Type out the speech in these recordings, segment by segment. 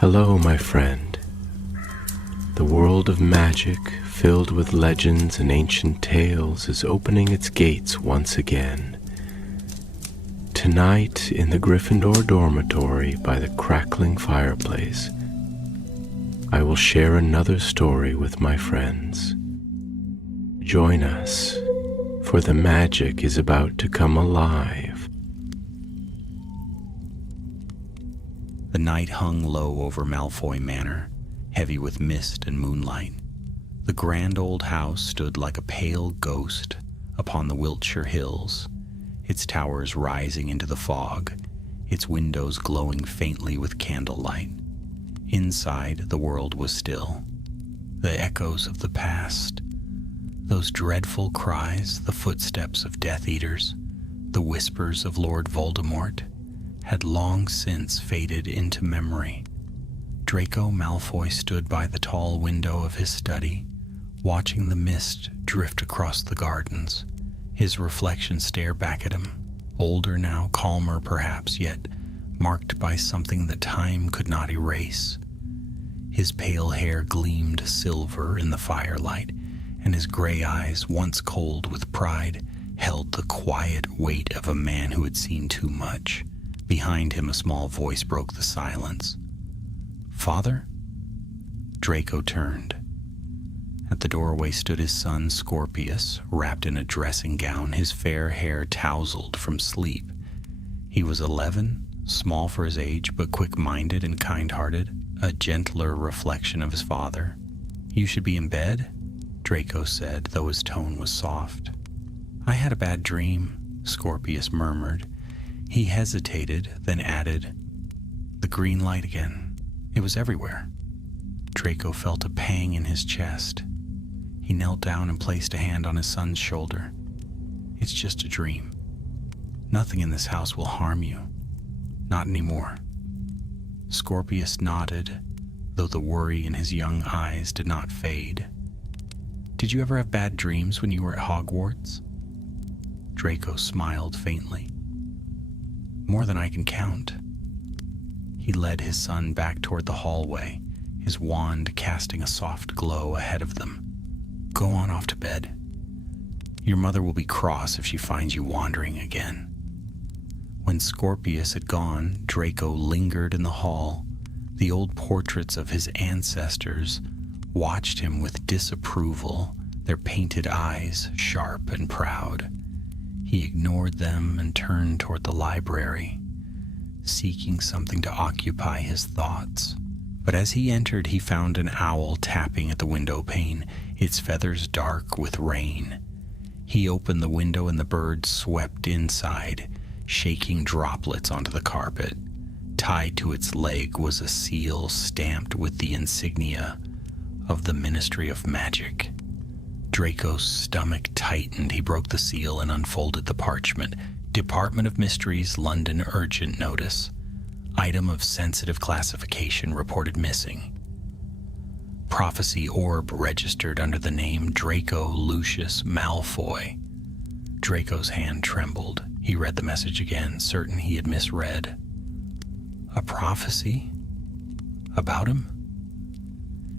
Hello, my friend. The world of magic, filled with legends and ancient tales, is opening its gates once again. Tonight, in the Gryffindor dormitory by the crackling fireplace, I will share another story with my friends. Join us, for the magic is about to come alive. The night hung low over Malfoy Manor, heavy with mist and moonlight. The grand old house stood like a pale ghost upon the Wiltshire hills, its towers rising into the fog, its windows glowing faintly with candlelight. Inside, the world was still. The echoes of the past, those dreadful cries, the footsteps of Death Eaters, the whispers of Lord Voldemort, had long since faded into memory. Draco Malfoy stood by the tall window of his study, watching the mist drift across the gardens, his reflection stare back at him, older now, calmer perhaps, yet marked by something that time could not erase. His pale hair gleamed silver in the firelight, and his gray eyes, once cold with pride, held the quiet weight of a man who had seen too much. Behind him, a small voice broke the silence. "Father?" Draco turned. At the doorway stood his son Scorpius, wrapped in a dressing gown, his fair hair tousled from sleep. He was 11, small for his age, but quick-minded and kind-hearted, a gentler reflection of his father. "You should be in bed," Draco said, though his tone was soft. "I had a bad dream," Scorpius murmured. He hesitated, then added, "The green light again. It was everywhere." Draco felt a pang in his chest. He knelt down and placed a hand on his son's shoulder. "It's just a dream. Nothing in this house will harm you. Not anymore." Scorpius nodded, though the worry in his young eyes did not fade. "Did you ever have bad dreams when you were at Hogwarts?" Draco smiled faintly. "More than I can count." He led his son back toward the hallway, his wand casting a soft glow ahead of them. "Go on off to bed. Your mother will be cross if she finds you wandering again." When Scorpius had gone, Draco lingered in the hall. The old portraits of his ancestors watched him with disapproval, their painted eyes sharp and proud. He ignored them and turned toward the library, seeking something to occupy his thoughts. But as he entered, he found an owl tapping at the window pane, its feathers dark with rain. He opened the window and the bird swept inside, shaking droplets onto the carpet. Tied to its leg was a seal stamped with the insignia of the Ministry of Magic. Draco's stomach tightened. He broke the seal and unfolded the parchment. "Department of Mysteries, London urgent notice. Item of sensitive classification reported missing. Prophecy orb registered under the name Draco Lucius Malfoy." Draco's hand trembled. He read the message again, certain he had misread. A prophecy? About him?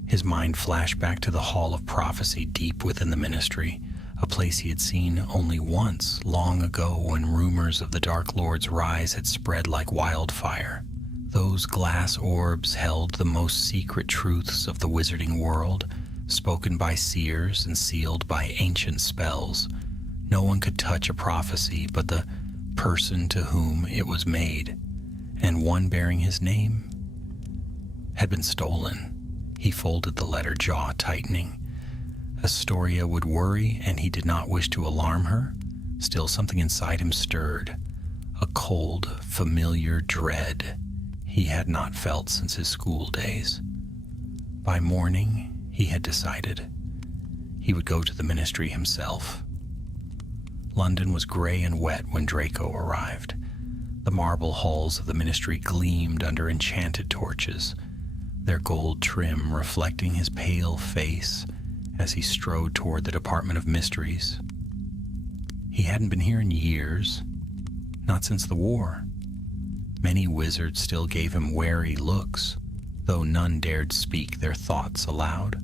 His mind flashed back to the Hall of Prophecy deep within the Ministry, a place he had seen only once, long ago, when rumors of the Dark Lord's rise had spread like wildfire. Those glass orbs held the most secret truths of the wizarding world, spoken by seers and sealed by ancient spells. No one could touch a prophecy but the person to whom it was made, and one bearing his name had been stolen. He folded the letter, jaw tightening. Astoria would worry, and he did not wish to alarm her. Still, something inside him stirred, a cold, familiar dread he had not felt since his school days. By morning, he had decided he would go to the Ministry himself. London was gray and wet when Draco arrived. The marble halls of the Ministry gleamed under enchanted torches, their gold trim reflecting his pale face as he strode toward the Department of Mysteries. He hadn't been here in years, not since the war. Many wizards still gave him wary looks, though none dared speak their thoughts aloud.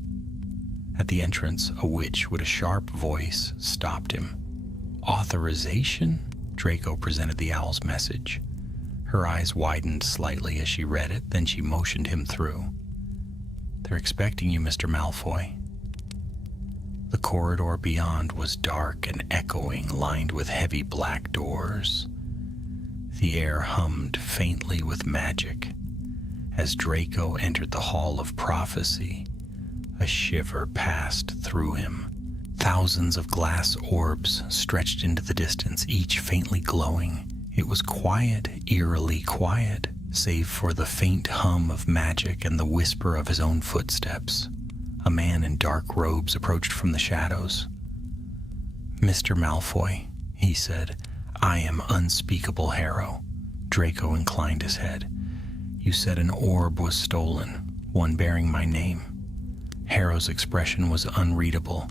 At the entrance, a witch with a sharp voice stopped him. "Authorization?" Draco presented the owl's message. Her eyes widened slightly as she read it, then she motioned him through. "They're expecting you, Mr. Malfoy." The corridor beyond was dark and echoing, lined with heavy black doors. The air hummed faintly with magic. As Draco entered the Hall of Prophecy, a shiver passed through him. Thousands of glass orbs stretched into the distance, each faintly glowing. It was quiet, eerily quiet, save for the faint hum of magic and the whisper of his own footsteps. A man in dark robes approached from the shadows. "Mr. Malfoy," he said, "I am unspeakable Harrow." Draco inclined his head. "You said an orb was stolen, one bearing my name." Harrow's expression was unreadable.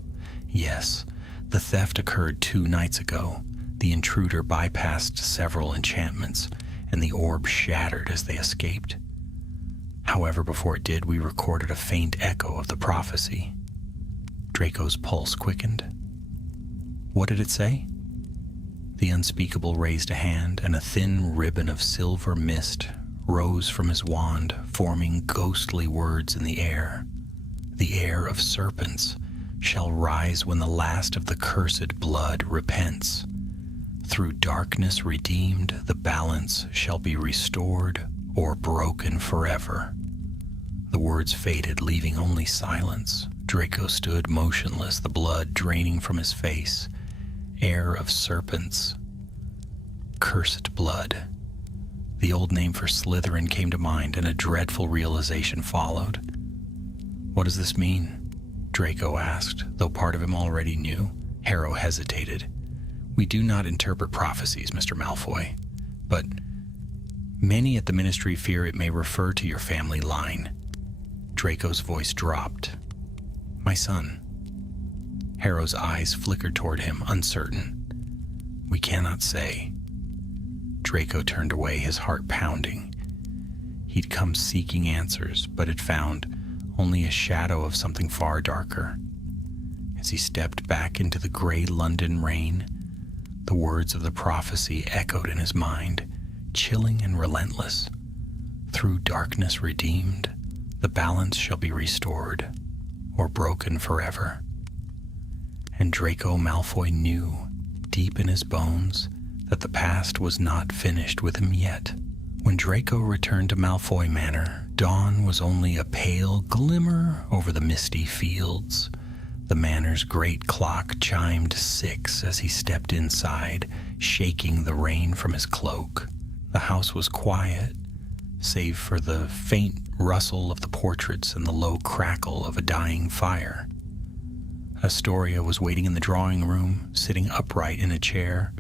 "Yes, the theft occurred 2 nights ago. The intruder bypassed several enchantments, and the orb shattered as they escaped. However, before it did, we recorded a faint echo of the prophecy." Draco's pulse quickened. "What did it say?" The unspeakable raised a hand, and a thin ribbon of silver mist rose from his wand, forming ghostly words in the air. "The heir of serpents shall rise when the last of the cursed blood repents. Through darkness redeemed, the balance shall be restored or broken forever." The words faded, leaving only silence. Draco stood motionless, the blood draining from his face. Heir of serpents. Cursed blood. The old name for Slytherin came to mind, and a dreadful realization followed. "What does this mean?" Draco asked, though part of him already knew. Harrow hesitated. "We do not interpret prophecies, Mr. Malfoy, but many at the Ministry fear it may refer to your family line." Draco's voice dropped. "My son." Harrow's eyes flickered toward him, uncertain. "We cannot say." Draco turned away, his heart pounding. He'd come seeking answers, but had found only a shadow of something far darker. As he stepped back into the gray London rain, the words of the prophecy echoed in his mind, chilling and relentless. "Through darkness redeemed, the balance shall be restored, or broken forever." And Draco Malfoy knew, deep in his bones, that the past was not finished with him yet. When Draco returned to Malfoy Manor, dawn was only a pale glimmer over the misty fields. The manor's great clock chimed 6 as he stepped inside, shaking the rain from his cloak. The house was quiet, save for the faint rustle of the portraits and the low crackle of a dying fire. Astoria was waiting in the drawing room, sitting upright in a chair,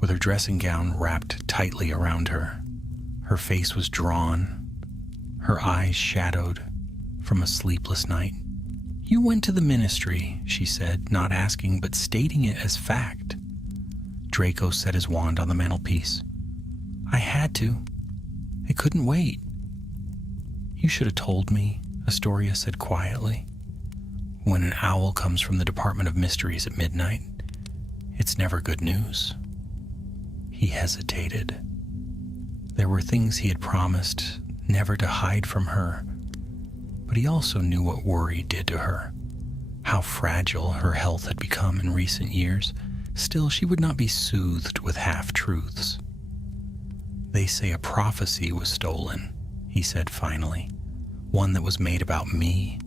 with her dressing gown wrapped tightly around her. Her face was drawn, her eyes shadowed from a sleepless night. "You went to the Ministry," she said, not asking but stating it as fact. Draco set his wand on the mantelpiece. "I had to. I couldn't wait." "You should have told me," Astoria said quietly. "When an owl comes from the Department of Mysteries at midnight, it's never good news." He hesitated. There were things he had promised never to hide from her, but he also knew what worry did to her, how fragile her health had become in recent years. Still, she would not be soothed with half-truths. "They say a prophecy was stolen," he said finally, "one that was made about me."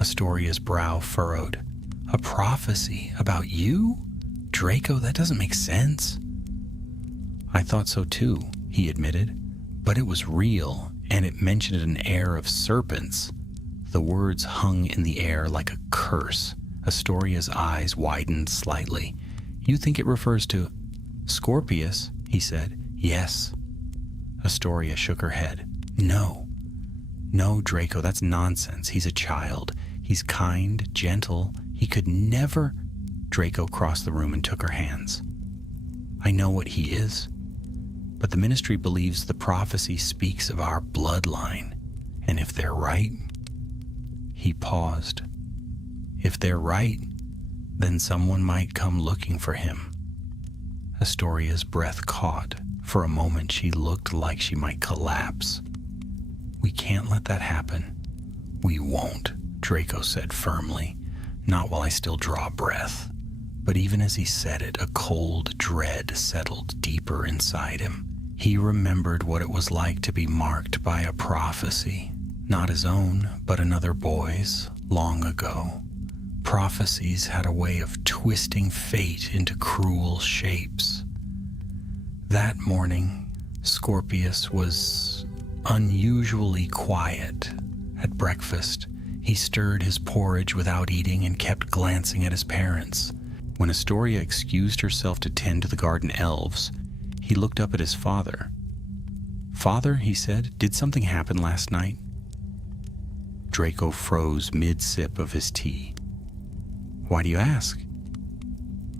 Astoria's brow furrowed. "A prophecy about you? Draco, that doesn't make sense." "I thought so too," he admitted, "but it was real, and it mentioned an heir of serpents." The words hung in the air like a curse. Astoria's eyes widened slightly. "You think it refers to Scorpius?" he said. "Yes." Astoria shook her head. No, Draco, that's nonsense. He's a child. He's kind, gentle. He could never..." Draco crossed the room and took her hands. "I know what he is, but the Ministry believes the prophecy speaks of our bloodline. they're right. He paused. If they're right, then someone might come looking for him. Astoria's breath caught. For a moment, she looked like she might collapse. We can't let that happen. We won't, Draco said firmly, not while I still draw breath. But even as he said it, a cold dread settled deeper inside him. He remembered what it was like to be marked by a prophecy, not his own, but another boy's, long ago. Prophecies had a way of twisting fate into cruel shapes. That morning, Scorpius was unusually quiet. At breakfast, he stirred his porridge without eating and kept glancing at his parents. When Astoria excused herself to tend to the garden elves, he looked up at his father. "Father," he said, "did something happen last night?" Draco froze mid-sip of his tea. "Why do you ask?"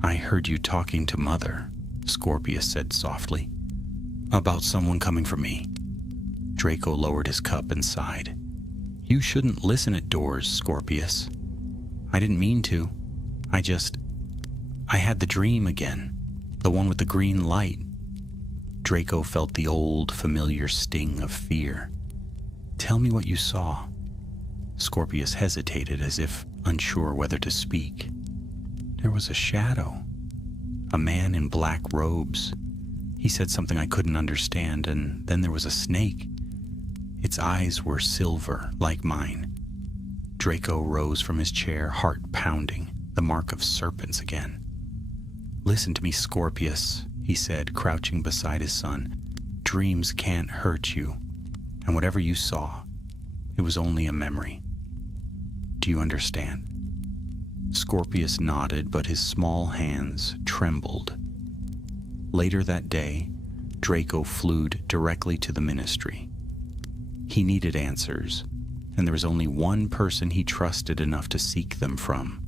"I heard you talking to Mother," Scorpius said softly. "About someone coming for me." Draco lowered his cup and sighed. "You shouldn't listen at doors, Scorpius." "I didn't mean to. I had the dream again. The one with the green light." Draco felt the old, familiar sting of fear. "Tell me what you saw." Scorpius hesitated as if unsure whether to speak. "There was a shadow. A man in black robes. He said something I couldn't understand, and then there was a snake. Its eyes were silver, like mine." Draco rose from his chair, heart pounding, the mark of serpents again. "Listen to me, Scorpius," he said, crouching beside his son. "Dreams can't hurt you, and whatever you saw, it was only a memory. Do you understand?" Scorpius nodded, but his small hands trembled. Later that day, Draco flew directly to the ministry. He needed answers, and there was only one person he trusted enough to seek them from.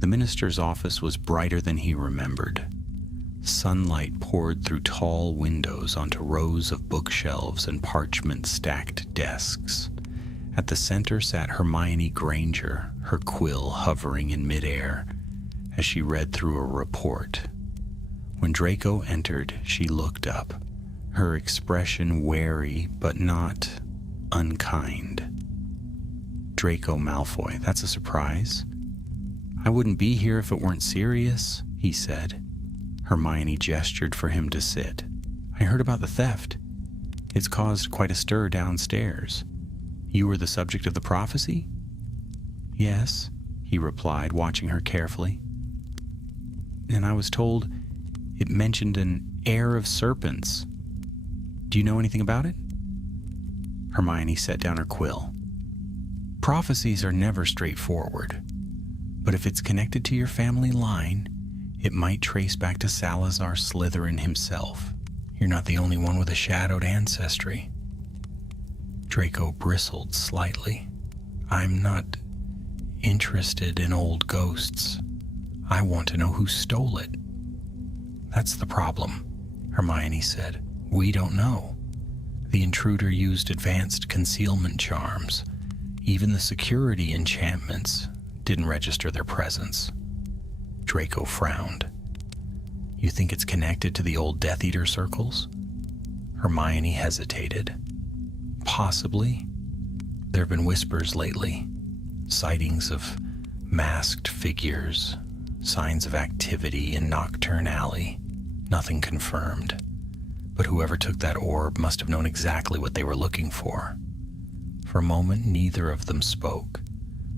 The minister's office was brighter than he remembered. Sunlight poured through tall windows onto rows of bookshelves and parchment-stacked desks. At the center sat Hermione Granger, her quill hovering in midair as she read through a report. When Draco entered, she looked up, her expression wary but not unkind. "Draco Malfoy, that's a surprise." "I wouldn't be here if it weren't serious," he said. Hermione gestured for him to sit. "I heard about the theft. It's caused quite a stir downstairs. You were the subject of the prophecy?" "Yes," he replied, watching her carefully. "And I was told it mentioned an heir of serpents. Do you know anything about it?" Hermione set down her quill. "Prophecies are never straightforward, but if it's connected to your family line, it might trace back to Salazar Slytherin himself. You're not the only one with a shadowed ancestry." Draco bristled slightly. "I'm not interested in old ghosts. I want to know who stole it." "That's the problem," Hermione said. "We don't know. The intruder used advanced concealment charms. Even the security enchantments didn't register their presence." Draco frowned. "You think it's connected to the old Death Eater circles?" Hermione hesitated. "Possibly. There have been whispers lately. Sightings of masked figures, signs of activity in Nocturne Alley. Nothing confirmed. But whoever took that orb must have known exactly what they were looking for." For a moment, neither of them spoke.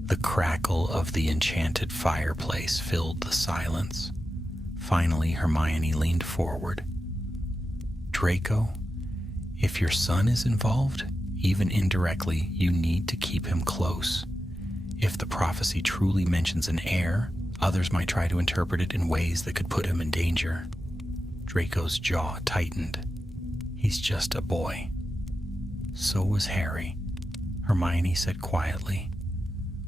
The crackle of the enchanted fireplace filled the silence. Finally, Hermione leaned forward. "Draco, if your son is involved, even indirectly, you need to keep him close. If the prophecy truly mentions an heir, others might try to interpret it in ways that could put him in danger." Draco's jaw tightened. "He's just a boy." "So was Harry," Hermione said quietly.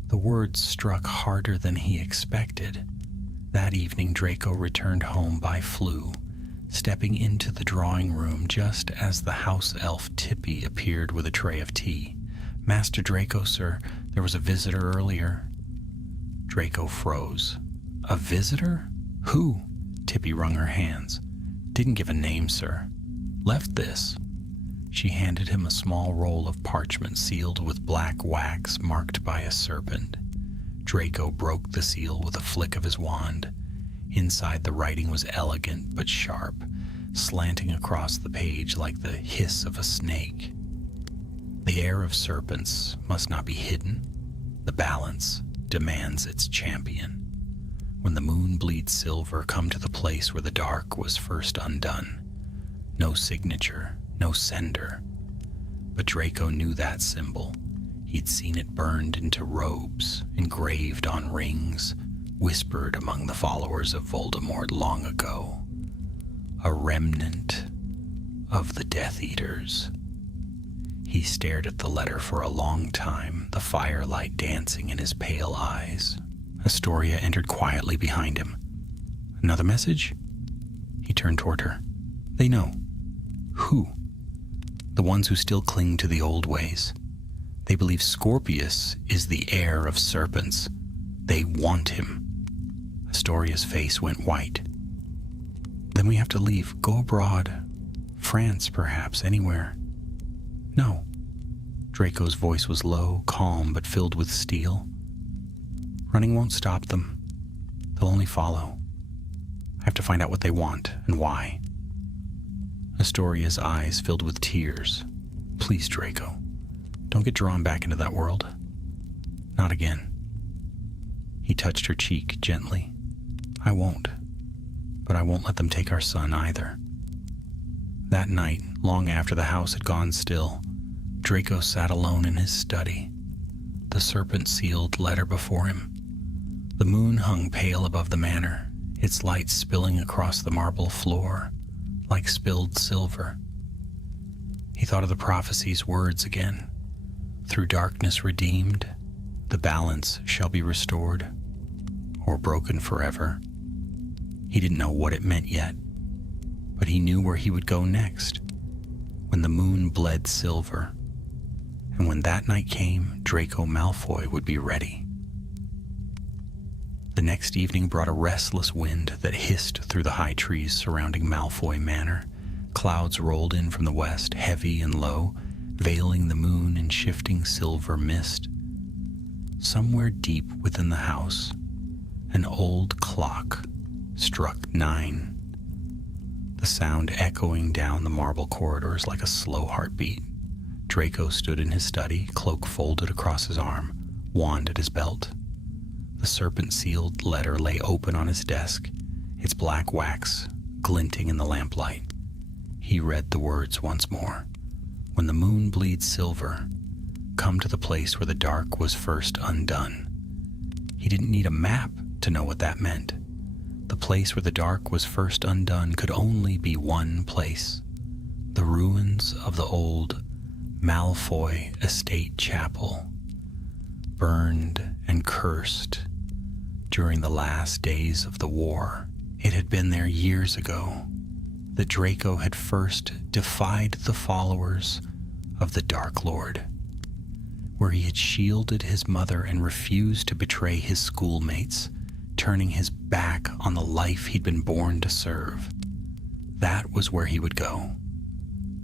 The words struck harder than he expected. That evening, Draco returned home by Floo, stepping into the drawing room just as the house elf Tippy appeared with a tray of tea. Master Draco, sir, there was a visitor earlier. Draco froze. A visitor? Who? Tippy wrung her hands. Didn't give a name, sir. Left this. She handed him a small roll of parchment sealed with black wax marked by a serpent. Draco broke the seal with a flick of his wand. Inside, the writing was elegant but sharp, slanting across the page like the hiss of a snake. The heir of serpents must not be hidden. The balance demands its champion. When the moon bleeds silver, come to the place where the dark was first undone. No signature, no sender. But Draco knew that symbol. He'd seen it burned into robes, engraved on rings, whispered among the followers of Voldemort long ago. A remnant of the Death Eaters. He stared at the letter for a long time, the firelight dancing in his pale eyes. Astoria entered quietly behind him. Another message? He turned toward her. They know. Who? The ones who still cling to the old ways. They believe Scorpius is the heir of serpents. They want him. Astoria's face went white. Then we have to leave, go abroad. France, perhaps, anywhere. No. Draco's voice was low, calm, but filled with steel. Running won't stop them. They'll only follow. I have to find out what they want and why. Astoria's eyes filled with tears. Please, Draco, don't get drawn back into that world. Not again. He touched her cheek gently. I won't. But I won't let them take our son either. That night, long after the house had gone still, Draco sat alone in his study, the serpent-sealed letter before him. The moon hung pale above the manor, its light spilling across the marble floor like spilled silver. He thought of the prophecy's words again. Through darkness redeemed, the balance shall be restored, or broken forever. He didn't know what it meant yet, but he knew where he would go next, when the moon bled silver, and when that night came, Draco Malfoy would be ready. The next evening brought a restless wind that hissed through the high trees surrounding Malfoy Manor. Clouds rolled in from the west, heavy and low, veiling the moon in shifting silver mist. Somewhere deep within the house, an old clock struck 9, the sound echoing down the marble corridors like a slow heartbeat. Draco stood in his study, cloak folded across his arm, wand at his belt. The serpent-sealed letter lay open on his desk, its black wax glinting in the lamplight. He read the words once more. When the moon bleeds silver, come to the place where the dark was first undone. He didn't need a map to know what that meant. The place where the dark was first undone could only be one place: the ruins of the old Malfoy Estate Chapel, burned and cursed during the last days of the war. It had been there years ago that Draco had first defied the followers of the Dark Lord, where he had shielded his mother and refused to betray his schoolmates, turning his back on the life he'd been born to serve. That was where he would go.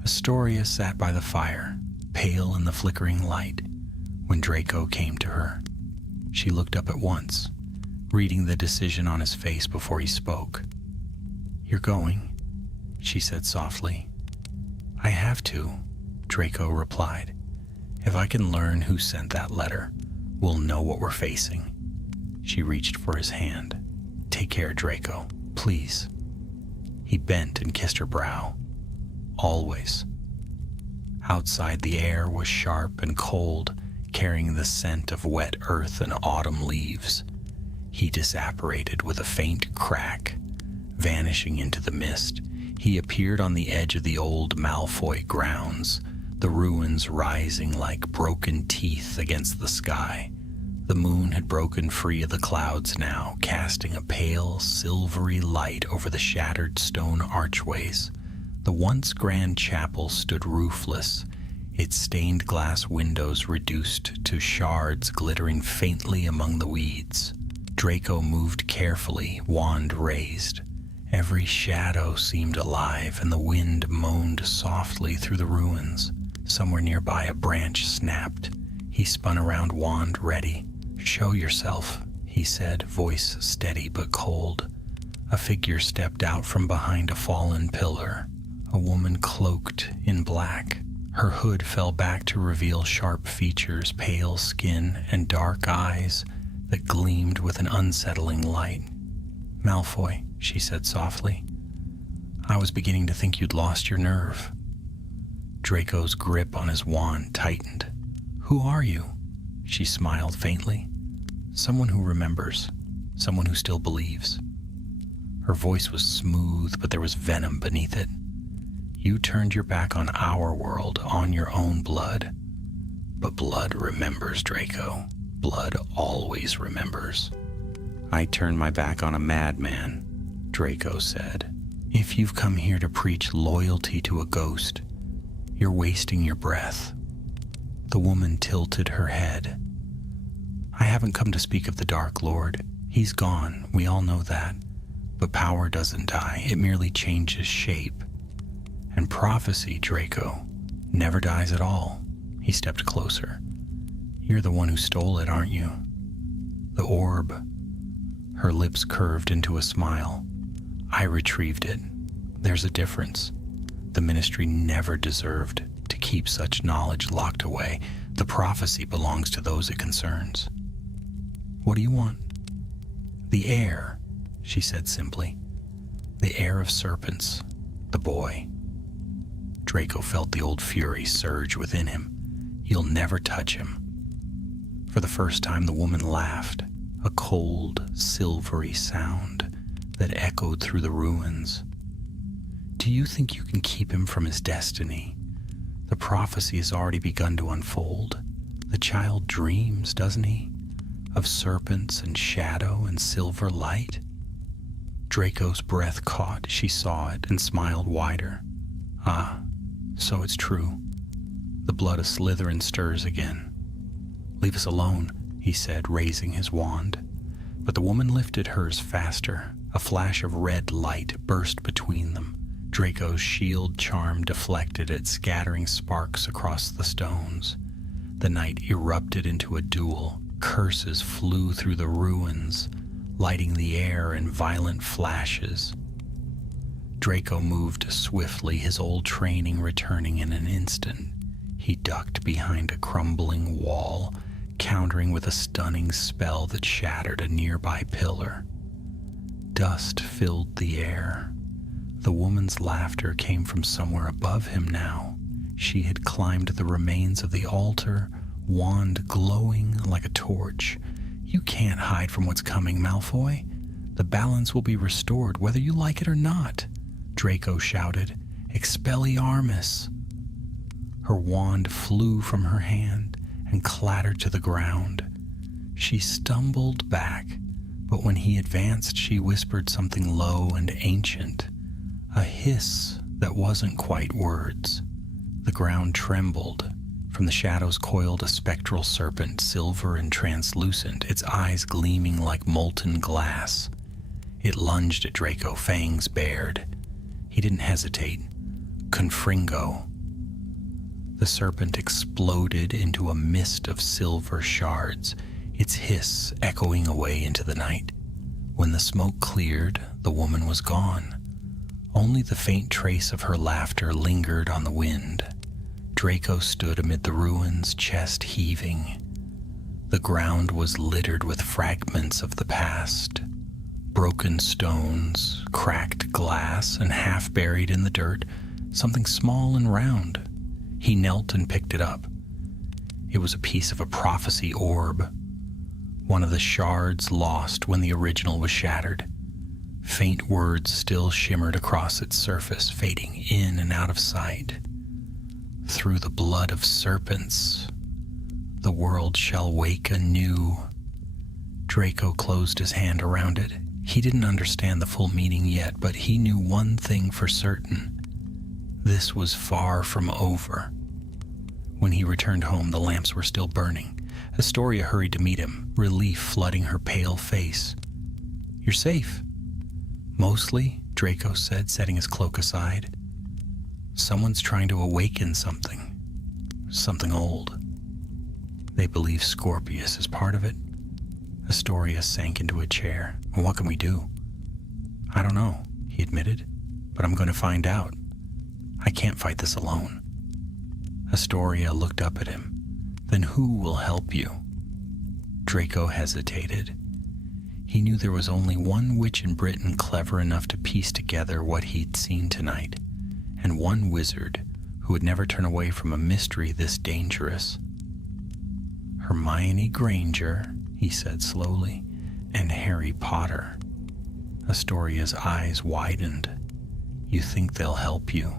Astoria sat by the fire, pale in the flickering light, when Draco came to her. She looked up at once, reading the decision on his face before he spoke. "You're going," she said softly. "I have to," Draco replied. "If I can learn who sent that letter, we'll know what we're facing." She reached for his hand. "Take care, Draco, please." He bent and kissed her brow. "Always." Outside, the air was sharp and cold, carrying the scent of wet earth and autumn leaves. He disapparated with a faint crack. Vanishing into the mist, he appeared on the edge of the old Malfoy grounds, the ruins rising like broken teeth against the sky. The moon had broken free of the clouds now, casting a pale, silvery light over the shattered stone archways. The once grand chapel stood roofless, its stained glass windows reduced to shards glittering faintly among the weeds. Draco moved carefully, wand raised. Every shadow seemed alive, and the wind moaned softly through the ruins. Somewhere nearby, a branch snapped. He spun around, wand ready. "Show yourself," he said, voice steady but cold. A figure stepped out from behind a fallen pillar, a woman cloaked in black. Her hood fell back to reveal sharp features, pale skin, and dark eyes that gleamed with an unsettling light. "Malfoy," she said softly. "I was beginning to think you'd lost your nerve." Draco's grip on his wand tightened. "Who are you?" She smiled faintly. "Someone who remembers, someone who still believes." Her voice was smooth, but there was venom beneath it. "You turned your back on our world, on your own blood. But blood remembers, Draco. Blood always remembers." "I turned my back on a madman," Draco said. "If you've come here to preach loyalty to a ghost, you're wasting your breath." The woman tilted her head. "I haven't come to speak of the Dark Lord. He's gone, we all know that. But power doesn't die, it merely changes shape. And prophecy, Draco, never dies at all." He stepped closer. "You're the one who stole it, aren't you? The orb." Her lips curved into a smile. "I retrieved it. There's a difference. The Ministry never deserved to keep such knowledge locked away. The prophecy belongs to those it concerns." "What do you want?" "The heir," she said simply. "The heir of serpents, the boy." Draco felt the old fury surge within him. "You'll never touch him." For the first time, the woman laughed, a cold, silvery sound that echoed through the ruins. "Do you think you can keep him from his destiny? The prophecy has already begun to unfold. The child dreams, doesn't he? Of serpents and shadow and silver light." Draco's breath caught. She saw it and smiled wider. "Ah, so it's true. The blood of Slytherin stirs again." "Leave us alone," he said, raising his wand. But the woman lifted hers faster. A flash of red light burst between them. Draco's shield charm deflected it, scattering sparks across the stones. The night erupted into a duel. Curses flew through the ruins, lighting the air in violent flashes. Draco moved swiftly, his old training returning in an instant. He ducked behind a crumbling wall, countering with a stunning spell that shattered a nearby pillar. Dust filled the air. The woman's laughter came from somewhere above him now. She had climbed the remains of the altar, wand glowing like a torch. "You can't hide from what's coming, Malfoy. The balance will be restored whether you like it or not," Draco shouted. "Expelliarmus!" Her wand flew from her hand and clattered to the ground. She stumbled back, but when he advanced, she whispered something low and ancient, a hiss that wasn't quite words. The ground trembled. From the shadows coiled a spectral serpent, silver and translucent, its eyes gleaming like molten glass. It lunged at Draco, fangs bared. He didn't hesitate. Confringo. The serpent exploded into a mist of silver shards, its hiss echoing away into the night. When the smoke cleared, the woman was gone. Only the faint trace of her laughter lingered on the wind. Draco stood amid the ruins, chest heaving. The ground was littered with fragments of the past. Broken stones, cracked glass, and half buried in the dirt, something small and round. He knelt and picked it up. It was a piece of a prophecy orb, one of the shards lost when the original was shattered. Faint words still shimmered across its surface, fading in and out of sight. "Through the blood of serpents, the world shall wake anew." Draco closed his hand around it. He didn't understand the full meaning yet, but he knew one thing for certain. This was far from over. When he returned home, the lamps were still burning. Astoria hurried to meet him, relief flooding her pale face. "You're safe." "Mostly," Draco said, setting his cloak aside. "Someone's trying to awaken something. Something old. They believe Scorpius is part of it." Astoria sank into a chair. "Well, what can we do?" "I don't know," he admitted, "but I'm going to find out. I can't fight this alone." Astoria looked up at him. "Then who will help you?" Draco hesitated. He knew there was only one witch in Britain clever enough to piece together what he'd seen tonight, and one wizard who would never turn away from a mystery this dangerous. "Hermione Granger," he said slowly, "and Harry Potter." Astoria's eyes widened. "You think they'll help you?"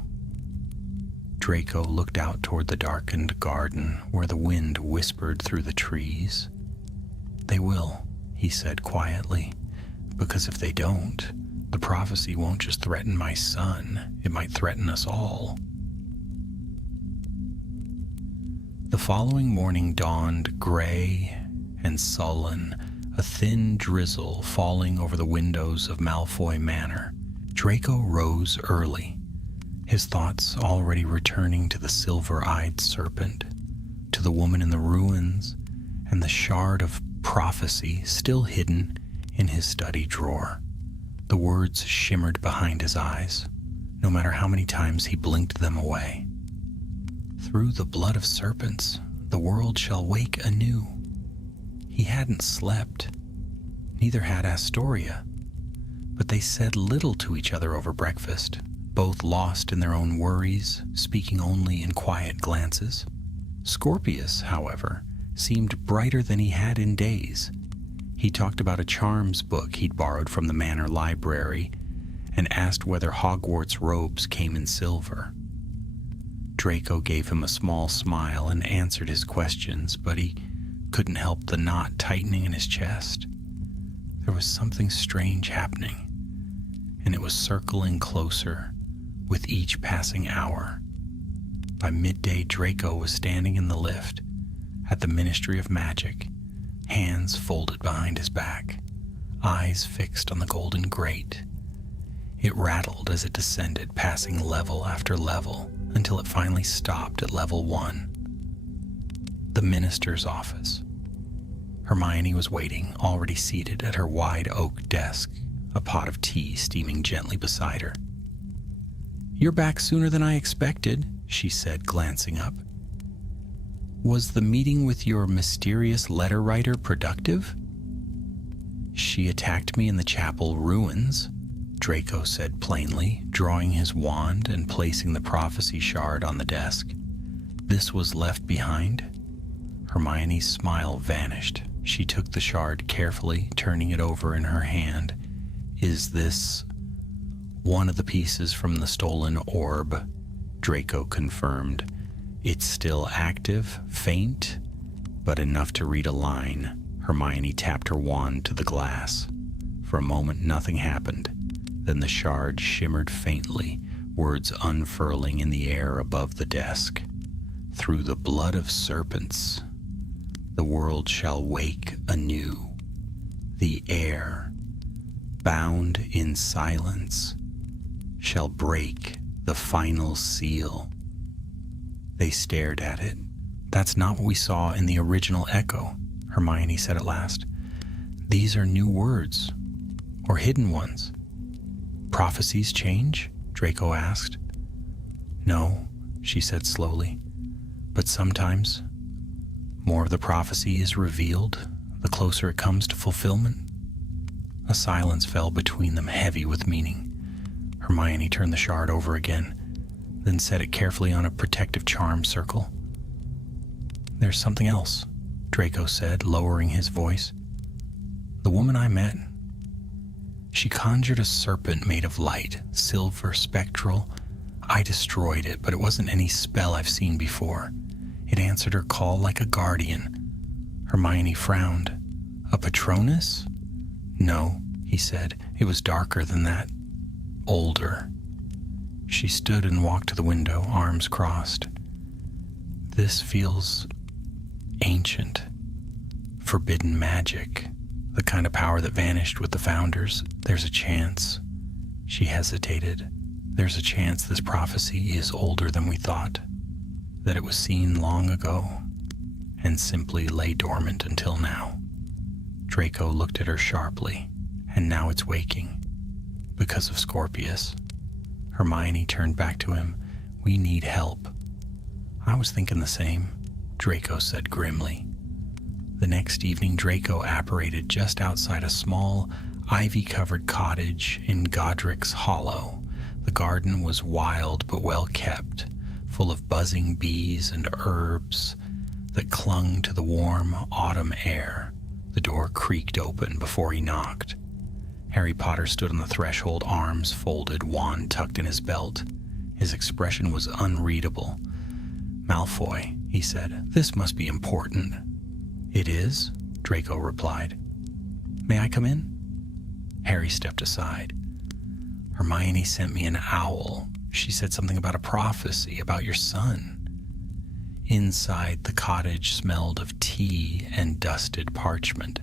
Draco looked out toward the darkened garden where the wind whispered through the trees. "They will," he said quietly, "because if they don't, the prophecy won't just threaten my son, it might threaten us all." The following morning dawned gray and sullen, a thin drizzle falling over the windows of Malfoy Manor. Draco rose early, his thoughts already returning to the silver-eyed serpent, to the woman in the ruins, and the shard of prophecy still hidden in his study drawer. The words shimmered behind his eyes, no matter how many times he blinked them away. "Through the blood of serpents, the world shall wake anew." He hadn't slept. Neither had Astoria. But they said little to each other over breakfast, both lost in their own worries, speaking only in quiet glances. Scorpius, however, seemed brighter than he had in days. He talked about a charms book he'd borrowed from the manor library and asked whether Hogwarts robes came in silver. Draco gave him a small smile and answered his questions, but he couldn't help the knot tightening in his chest. There was something strange happening, and it was circling closer with each passing hour. By midday, Draco was standing in the lift at the Ministry of Magic, hands folded behind his back, eyes fixed on the golden grate. It rattled as it descended, passing level after level, until it finally stopped at level 1. The minister's office. Hermione was waiting, already seated at her wide oak desk, a pot of tea steaming gently beside her. "You're back sooner than I expected," she said, glancing up. "Was the meeting with your mysterious letter writer productive?" "She attacked me in the chapel ruins," Draco said plainly, drawing his wand and placing the prophecy shard on the desk. "This was left behind?" Hermione's smile vanished. She took the shard carefully, turning it over in her hand. "Is this one of the pieces from the stolen orb?" Draco confirmed. "It's still active, faint, but enough to read a line." Hermione tapped her wand to the glass. For a moment, nothing happened. Then the shard shimmered faintly, words unfurling in the air above the desk. "Through the blood of serpents, the world shall wake anew. The air, bound in silence, shall break the final seal." They stared at it. "That's not what we saw in the original echo," Hermione said at last. "These are new words, or hidden ones." "Prophecies change?" Draco asked. "No," she said slowly, "but sometimes more of the prophecy is revealed the closer it comes to fulfillment." A silence fell between them, heavy with meaning. Hermione turned the shard over again, then set it carefully on a protective charm circle. "There's something else," Draco said, lowering his voice. "The woman I met, she conjured a serpent made of light, silver, spectral. I destroyed it, but it wasn't any spell I've seen before. It answered her call like a guardian." Hermione frowned. "A Patronus?" "No," he said. "It was darker than that. Older." She stood and walked to the window, arms crossed. This feels ancient, forbidden magic, the kind of power that vanished with the founders. There's a chance. She hesitated. There's a chance this prophecy is older than we thought, that it was seen long ago and simply lay dormant until now. Draco looked at her sharply, and now it's waking. Because of Scorpius. Hermione turned back to him. We need help. I was thinking the same, Draco said grimly. The next evening, Draco apparated just outside a small, ivy-covered cottage in Godric's Hollow. The garden was wild but well kept, full of buzzing bees and herbs that clung to the warm autumn air. The door creaked open before he knocked. Harry Potter stood on the threshold, arms folded, wand tucked in his belt. His expression was unreadable. Malfoy, he said, this must be important. It is, Draco replied. May I come in? Harry stepped aside. Hermione sent me an owl. She said something about a prophecy about your son. Inside, the cottage smelled of tea and dusted parchment.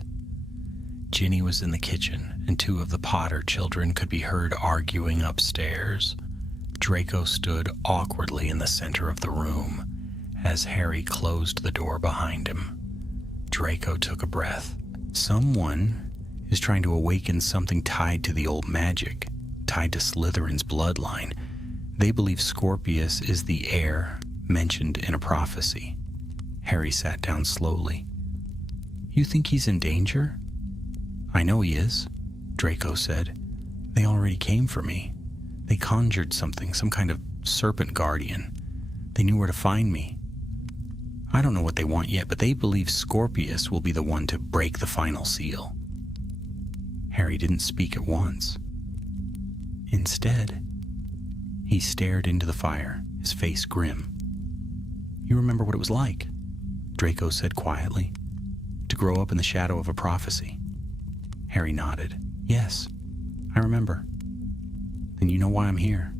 Ginny was in the kitchen, and two of the Potter children could be heard arguing upstairs. Draco stood awkwardly in the center of the room as Harry closed the door behind him. Draco took a breath. Someone is trying to awaken something tied to the old magic, tied to Slytherin's bloodline. They believe Scorpius is the heir mentioned in a prophecy. Harry sat down slowly. You think he's in danger? I know he is, Draco said. They already came for me. They conjured something, some kind of serpent guardian. They knew where to find me. I don't know what they want yet, but they believe Scorpius will be the one to break the final seal. Harry didn't speak at once. Instead, he stared into the fire, his face grim. You remember what it was like, Draco said quietly, to grow up in the shadow of a prophecy. Harry nodded. Yes, I remember. Then you know why I'm here.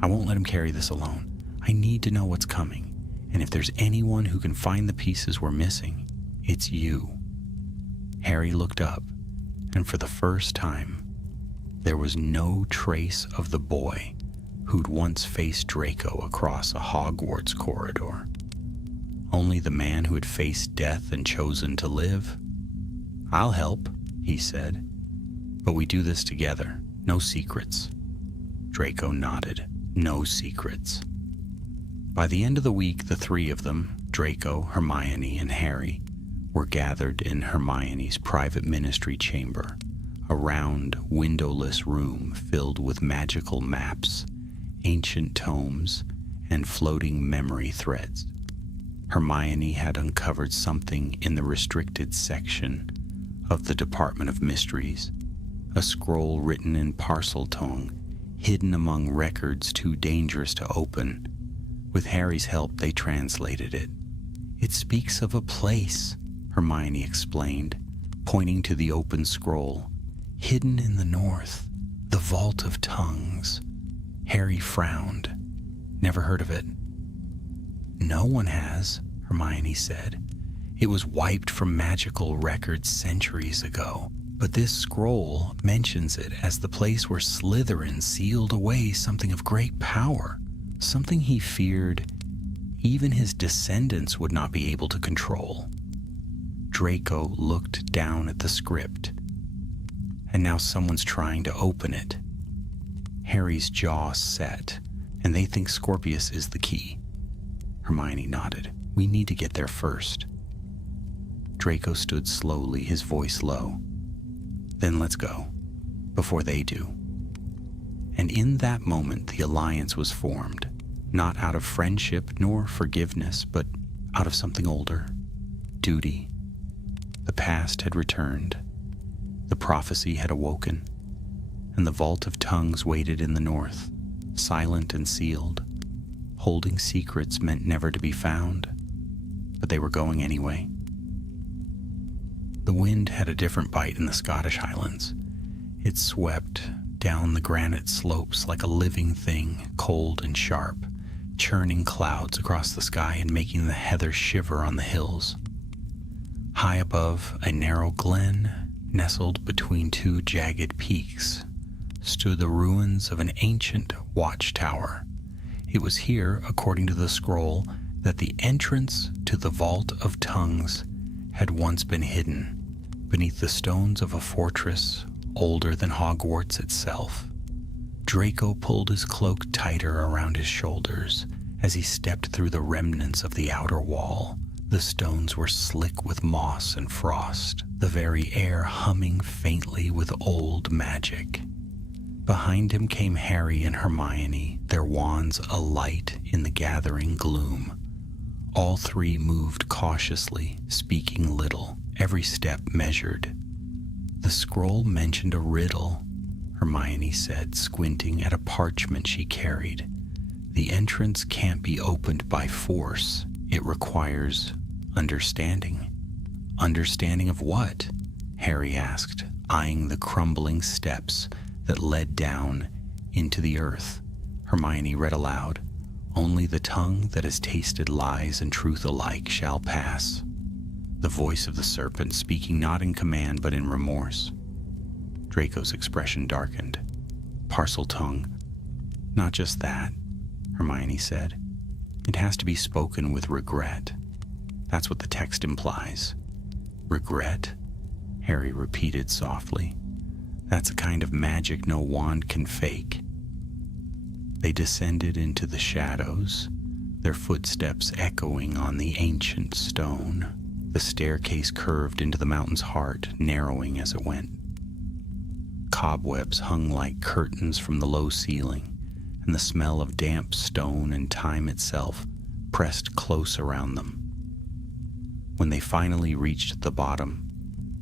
I won't let him carry this alone. I need to know what's coming. And if there's anyone who can find the pieces we're missing, it's you. Harry looked up, and for the first time, there was no trace of the boy who'd once faced Draco across a Hogwarts corridor. Only the man who had faced death and chosen to live. I'll help, he said. But we do this together. No secrets. Draco nodded. No secrets. By the end of the week, the three of them, Draco, Hermione, and Harry, were gathered in Hermione's private ministry chamber, a round, windowless room filled with magical maps, ancient tomes, and floating memory threads. Hermione had uncovered something in the restricted section of the Department of Mysteries, a scroll written in Parseltongue, hidden among records too dangerous to open. With Harry's help, they translated it. It speaks of a place, Hermione explained, pointing to the open scroll, hidden in the north, the Vault of Tongues. Harry frowned. Never heard of it. No one has, Hermione said. It was wiped from magical records centuries ago, but this scroll mentions it as the place where Slytherin sealed away something of great power, something he feared even his descendants would not be able to control. Draco looked down at the script, and now someone's trying to open it. Harry's jaw set, and they think Scorpius is the key. Hermione nodded. We need to get there first. Draco stood slowly, his voice low. Then let's go, before they do. And in that moment, the alliance was formed, not out of friendship nor forgiveness, but out of something older, duty. The past had returned. The prophecy had awoken, and the Vault of Tongues waited in the north, silent and sealed. Holding secrets meant never to be found, but they were going anyway. The wind had a different bite in the Scottish Highlands. It swept down the granite slopes like a living thing, cold and sharp, churning clouds across the sky and making the heather shiver on the hills. High above a narrow glen, nestled between two jagged peaks, stood the ruins of an ancient watchtower. It was here, according to the scroll, that the entrance to the Vault of Tongues had once been hidden, beneath the stones of a fortress older than Hogwarts itself. Draco pulled his cloak tighter around his shoulders as he stepped through the remnants of the outer wall. The stones were slick with moss and frost, the very air humming faintly with old magic. Behind him came Harry and Hermione, their wands alight in the gathering gloom. All three moved cautiously, speaking little, every step measured. The scroll mentioned a riddle, Hermione said, squinting at a parchment she carried. The entrance can't be opened by force. It requires understanding. Understanding of what? Harry asked, eyeing the crumbling steps that led down into the earth. Hermione read aloud, "Only the tongue that has tasted lies and truth alike shall pass." The voice of the serpent speaking not in command but in remorse. Draco's expression darkened. "Parseltongue." "Not just that," Hermione said. "It has to be spoken with regret. That's what the text implies." "Regret?" Harry repeated softly. "That's a kind of magic no wand can fake." They descended into the shadows, their footsteps echoing on the ancient stone. The staircase curved into the mountain's heart, narrowing as it went. Cobwebs hung like curtains from the low ceiling, and the smell of damp stone and time itself pressed close around them. When they finally reached the bottom,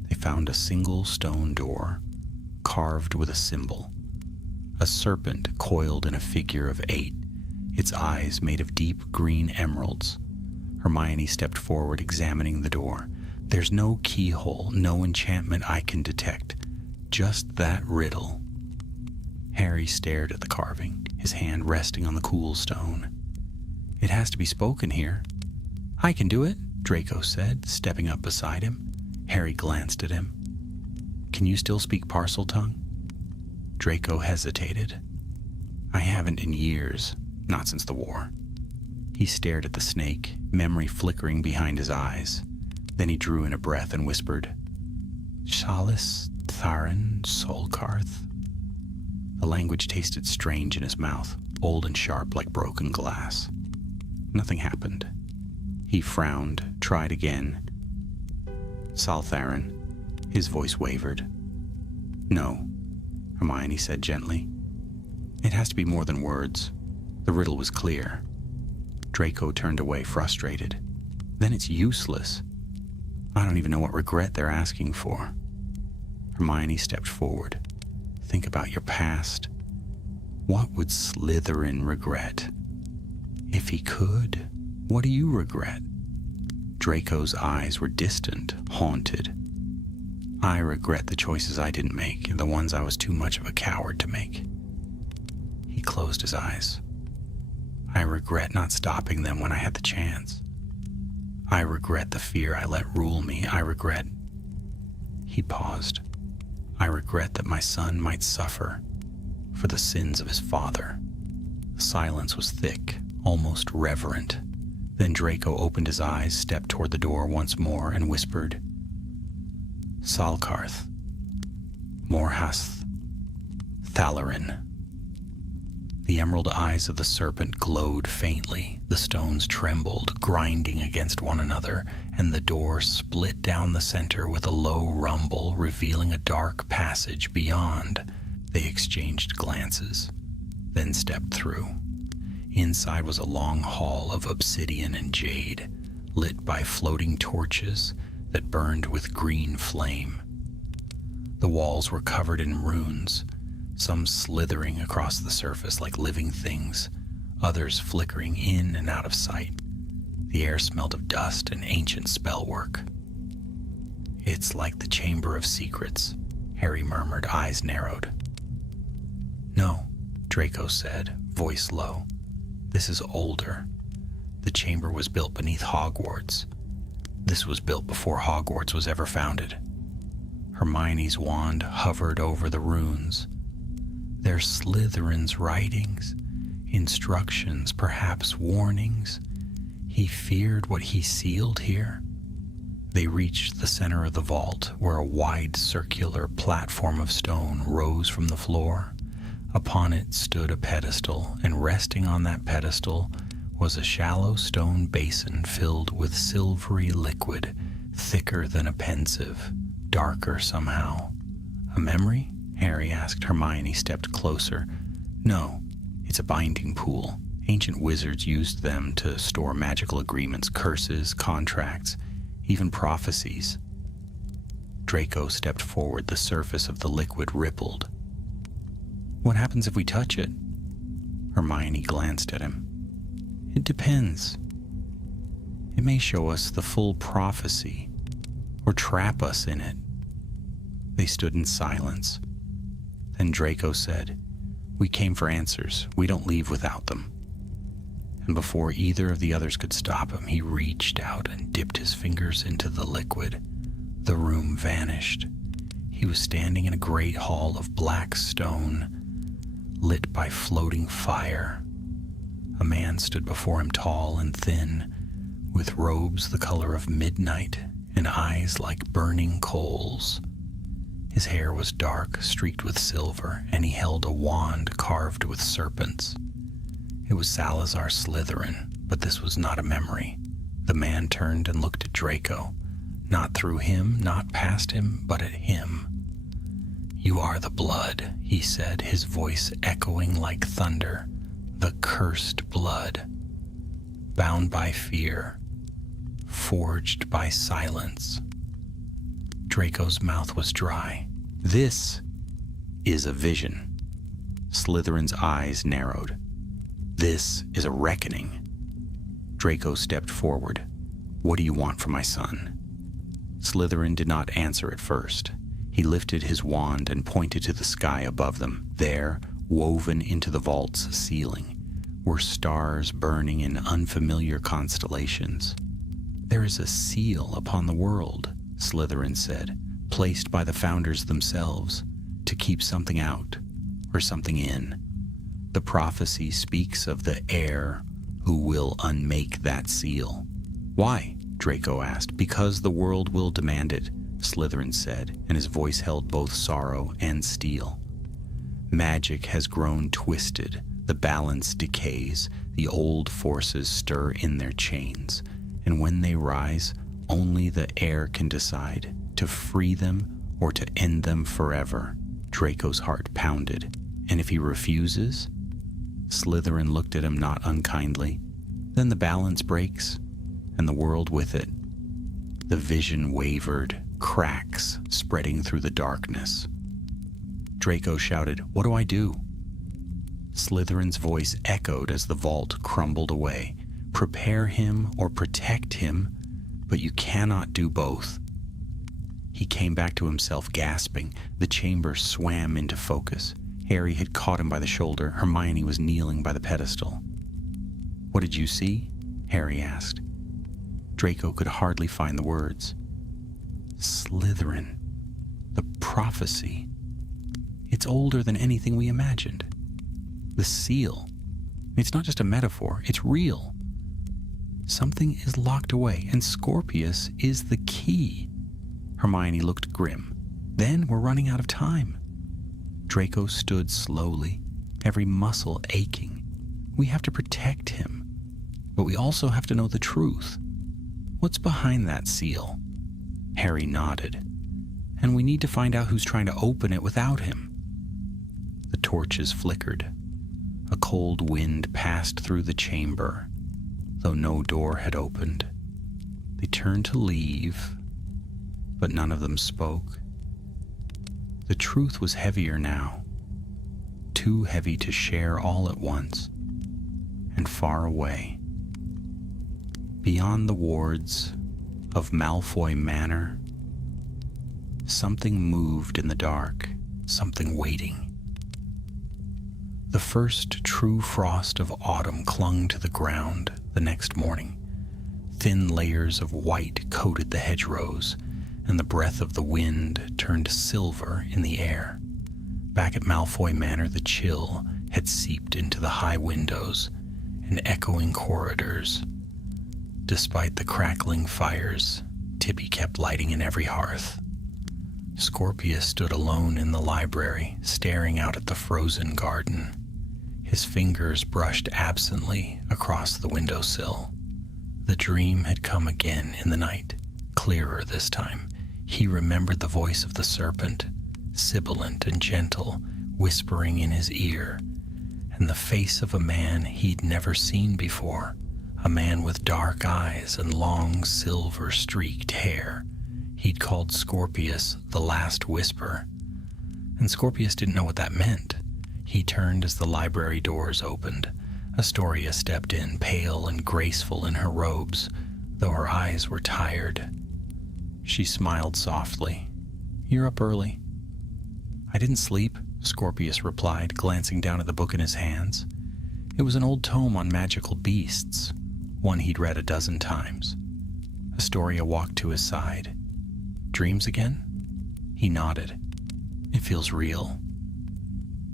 they found a single stone door, carved with a symbol. A serpent coiled in a figure of 8, its eyes made of deep green emeralds. Hermione stepped forward, examining the door. "There's no keyhole, no enchantment I can detect. Just that riddle." Harry stared at the carving, his hand resting on the cool stone. "It has to be spoken here." "I can do it," Draco said, stepping up beside him. Harry glanced at him. "Can you still speak Parseltongue?" Draco hesitated. "I haven't in years, not since the war." He stared at the snake, memory flickering behind his eyes. Then he drew in a breath and whispered, "Chalice, Tharan, Solkarth." The language tasted strange in his mouth, old and sharp like broken glass. Nothing happened. He frowned, tried again. "Saltharan." His voice wavered. "No," Hermione said gently. "It has to be more than words." The riddle was clear. Draco turned away, frustrated. "Then it's useless. I don't even know what regret they're asking for." Hermione stepped forward. "Think about your past. What would Slytherin regret? If he could, what do you regret?" Draco's eyes were distant, haunted. "I regret the choices I didn't make, the ones I was too much of a coward to make." He closed his eyes. "I regret not stopping them when I had the chance. I regret the fear I let rule me. I regret..." He paused. "I regret that my son might suffer for the sins of his father." The silence was thick, almost reverent. Then Draco opened his eyes, stepped toward the door once more, and whispered, "Salkarth, Morhath, Thalarin." The emerald eyes of the serpent glowed faintly. The stones trembled, grinding against one another, and the door split down the center with a low rumble, revealing a dark passage beyond. They exchanged glances, then stepped through. Inside was a long hall of obsidian and jade, lit by floating torches that burned with green flame. The walls were covered in runes, some slithering across the surface like living things, others flickering in and out of sight. The air smelled of dust and ancient spellwork. "It's like the Chamber of Secrets," Harry murmured, eyes narrowed. "No," Draco said, voice low. This is older. The chamber was built beneath Hogwarts. This was built before Hogwarts was ever founded. Hermione's wand hovered over the runes. They're Slytherin's writings, instructions, perhaps warnings. He feared what he sealed here. They reached the center of the vault, where a wide circular platform of stone rose from the floor. Upon it stood a pedestal, and resting on that pedestal was a shallow stone basin filled with silvery liquid, thicker than a pensive, darker somehow. A memory? Harry asked. Hermione stepped closer. No, it's a binding pool. Ancient wizards used them to store magical agreements, curses, contracts, even prophecies. Draco stepped forward. The surface of the liquid rippled. What happens if we touch it? Hermione glanced at him. It depends. It may show us the full prophecy, or trap us in it. They stood in silence. Then Draco said, "We came for answers. We don't leave without them." And before either of the others could stop him, he reached out and dipped his fingers into the liquid. The room vanished. He was standing in a great hall of black stone, lit by floating fire. A man stood before him, tall and thin, with robes the color of midnight and eyes like burning coals. His hair was dark, streaked with silver, and he held a wand carved with serpents. It was Salazar Slytherin, but this was not a memory. The man turned and looked at Draco, not through him, not past him, but at him. "You are the blood," he said, his voice echoing like thunder. "The cursed blood, bound by fear, forged by silence." Draco's mouth was dry. "This is a vision." Slytherin's eyes narrowed. "This is a reckoning." Draco stepped forward. "What do you want from my son?" Slytherin did not answer at first. He lifted his wand and pointed to the sky above them. There, woven into the vault's ceiling, were stars burning in unfamiliar constellations. "There is a seal upon the world," Slytherin said, "placed by the founders themselves to keep something out or something in. The prophecy speaks of the heir who will unmake that seal." "Why?" Draco asked. "Because the world will demand it," Slytherin said, and his voice held both sorrow and steel. "Magic has grown twisted. The balance decays. The old forces stir in their chains. And when they rise, only the heir can decide to free them or to end them forever." Draco's heart pounded. "And if he refuses?" Slytherin looked at him not unkindly. "Then the balance breaks, and the world with it." The vision wavered, cracks spreading through the darkness. Draco shouted, "What do I do?" Slytherin's voice echoed as the vault crumbled away. "Prepare him or protect him, but you cannot do both." He came back to himself, gasping. The chamber swam into focus. Harry had caught him by the shoulder. Hermione was kneeling by the pedestal. "What did you see?" Harry asked. Draco could hardly find the words. "Slytherin. The prophecy. It's older than anything we imagined. The seal. It's not just a metaphor, it's real. Something is locked away, and Scorpius is the key." Hermione looked grim. "Then we're running out of time." Draco stood slowly, every muscle aching. "We have to protect him, but we also have to know the truth. What's behind that seal?" Harry nodded. "And we need to find out who's trying to open it without him." The torches flickered. A cold wind passed through the chamber, though no door had opened. They turned to leave, but none of them spoke. The truth was heavier now, too heavy to share all at once, and far away. Beyond the wards of Malfoy Manor, something moved in the dark, something waiting. The first true frost of autumn clung to the ground the next morning. Thin layers of white coated the hedgerows, and the breath of the wind turned silver in the air. Back at Malfoy Manor, the chill had seeped into the high windows and echoing corridors. Despite the crackling fires, Tippy kept lighting in every hearth. Scorpius stood alone in the library, staring out at the frozen garden. His fingers brushed absently across the windowsill. The dream had come again in the night, clearer this time. He remembered the voice of the serpent, sibilant and gentle, whispering in his ear, and the face of a man he'd never seen before, a man with dark eyes and long silver-streaked hair. He'd called Scorpius the Last Whisper, and Scorpius didn't know what that meant. He turned as the library doors opened. Astoria stepped in, pale and graceful in her robes, though her eyes were tired. She smiled softly. "You're up early." "I didn't sleep," Scorpius replied, glancing down at the book in his hands. It was an old tome on magical beasts, one he'd read a dozen times. Astoria walked to his side. "Dreams again?" He nodded. "It feels real."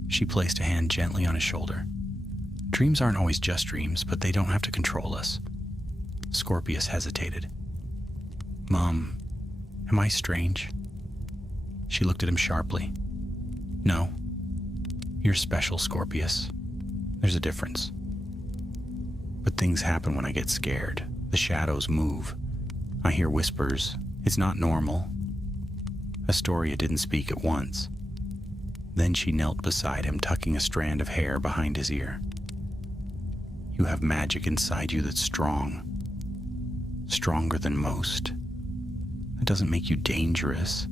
She placed a hand gently on his shoulder. "Dreams aren't always just dreams, but they don't have to control us." Scorpius hesitated. "Mom, am I strange?" She looked at him sharply. "No. You're special, Scorpius. There's a difference. But things happen when I get scared. The shadows move. I hear whispers. It's not normal." Astoria didn't speak at once. Then she knelt beside him, tucking a strand of hair behind his ear. "You have magic inside you that's strong. Stronger than most. That doesn't make you dangerous.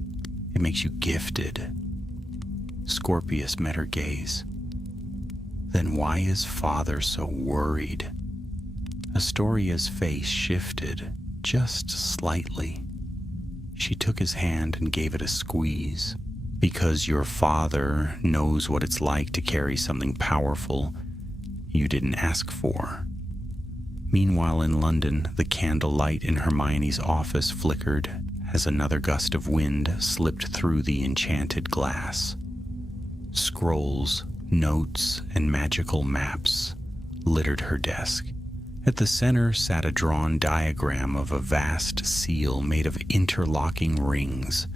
It makes you gifted." Scorpius met her gaze. "Then why is Father so worried?" Astoria's face shifted just slightly. She took his hand and gave it a squeeze. "Because your father knows what it's like to carry something powerful you didn't ask for." Meanwhile in London, the candlelight in Hermione's office flickered as another gust of wind slipped through the enchanted glass. Scrolls, notes, and magical maps littered her desk. At the center sat a drawn diagram of a vast seal made of interlocking rings,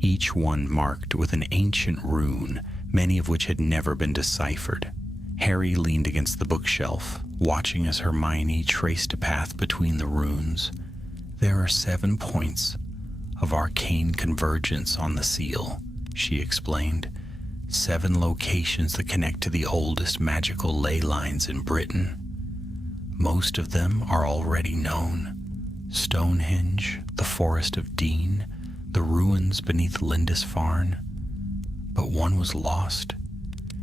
each one marked with an ancient rune, many of which had never been deciphered. Harry leaned against the bookshelf, watching as Hermione traced a path between the runes. "There are 7 points of arcane convergence on the seal," she explained. 7 locations that connect to the oldest magical ley lines in Britain. Most of them are already known. Stonehenge, the Forest of Dean, the ruins beneath Lindisfarne. But one was lost.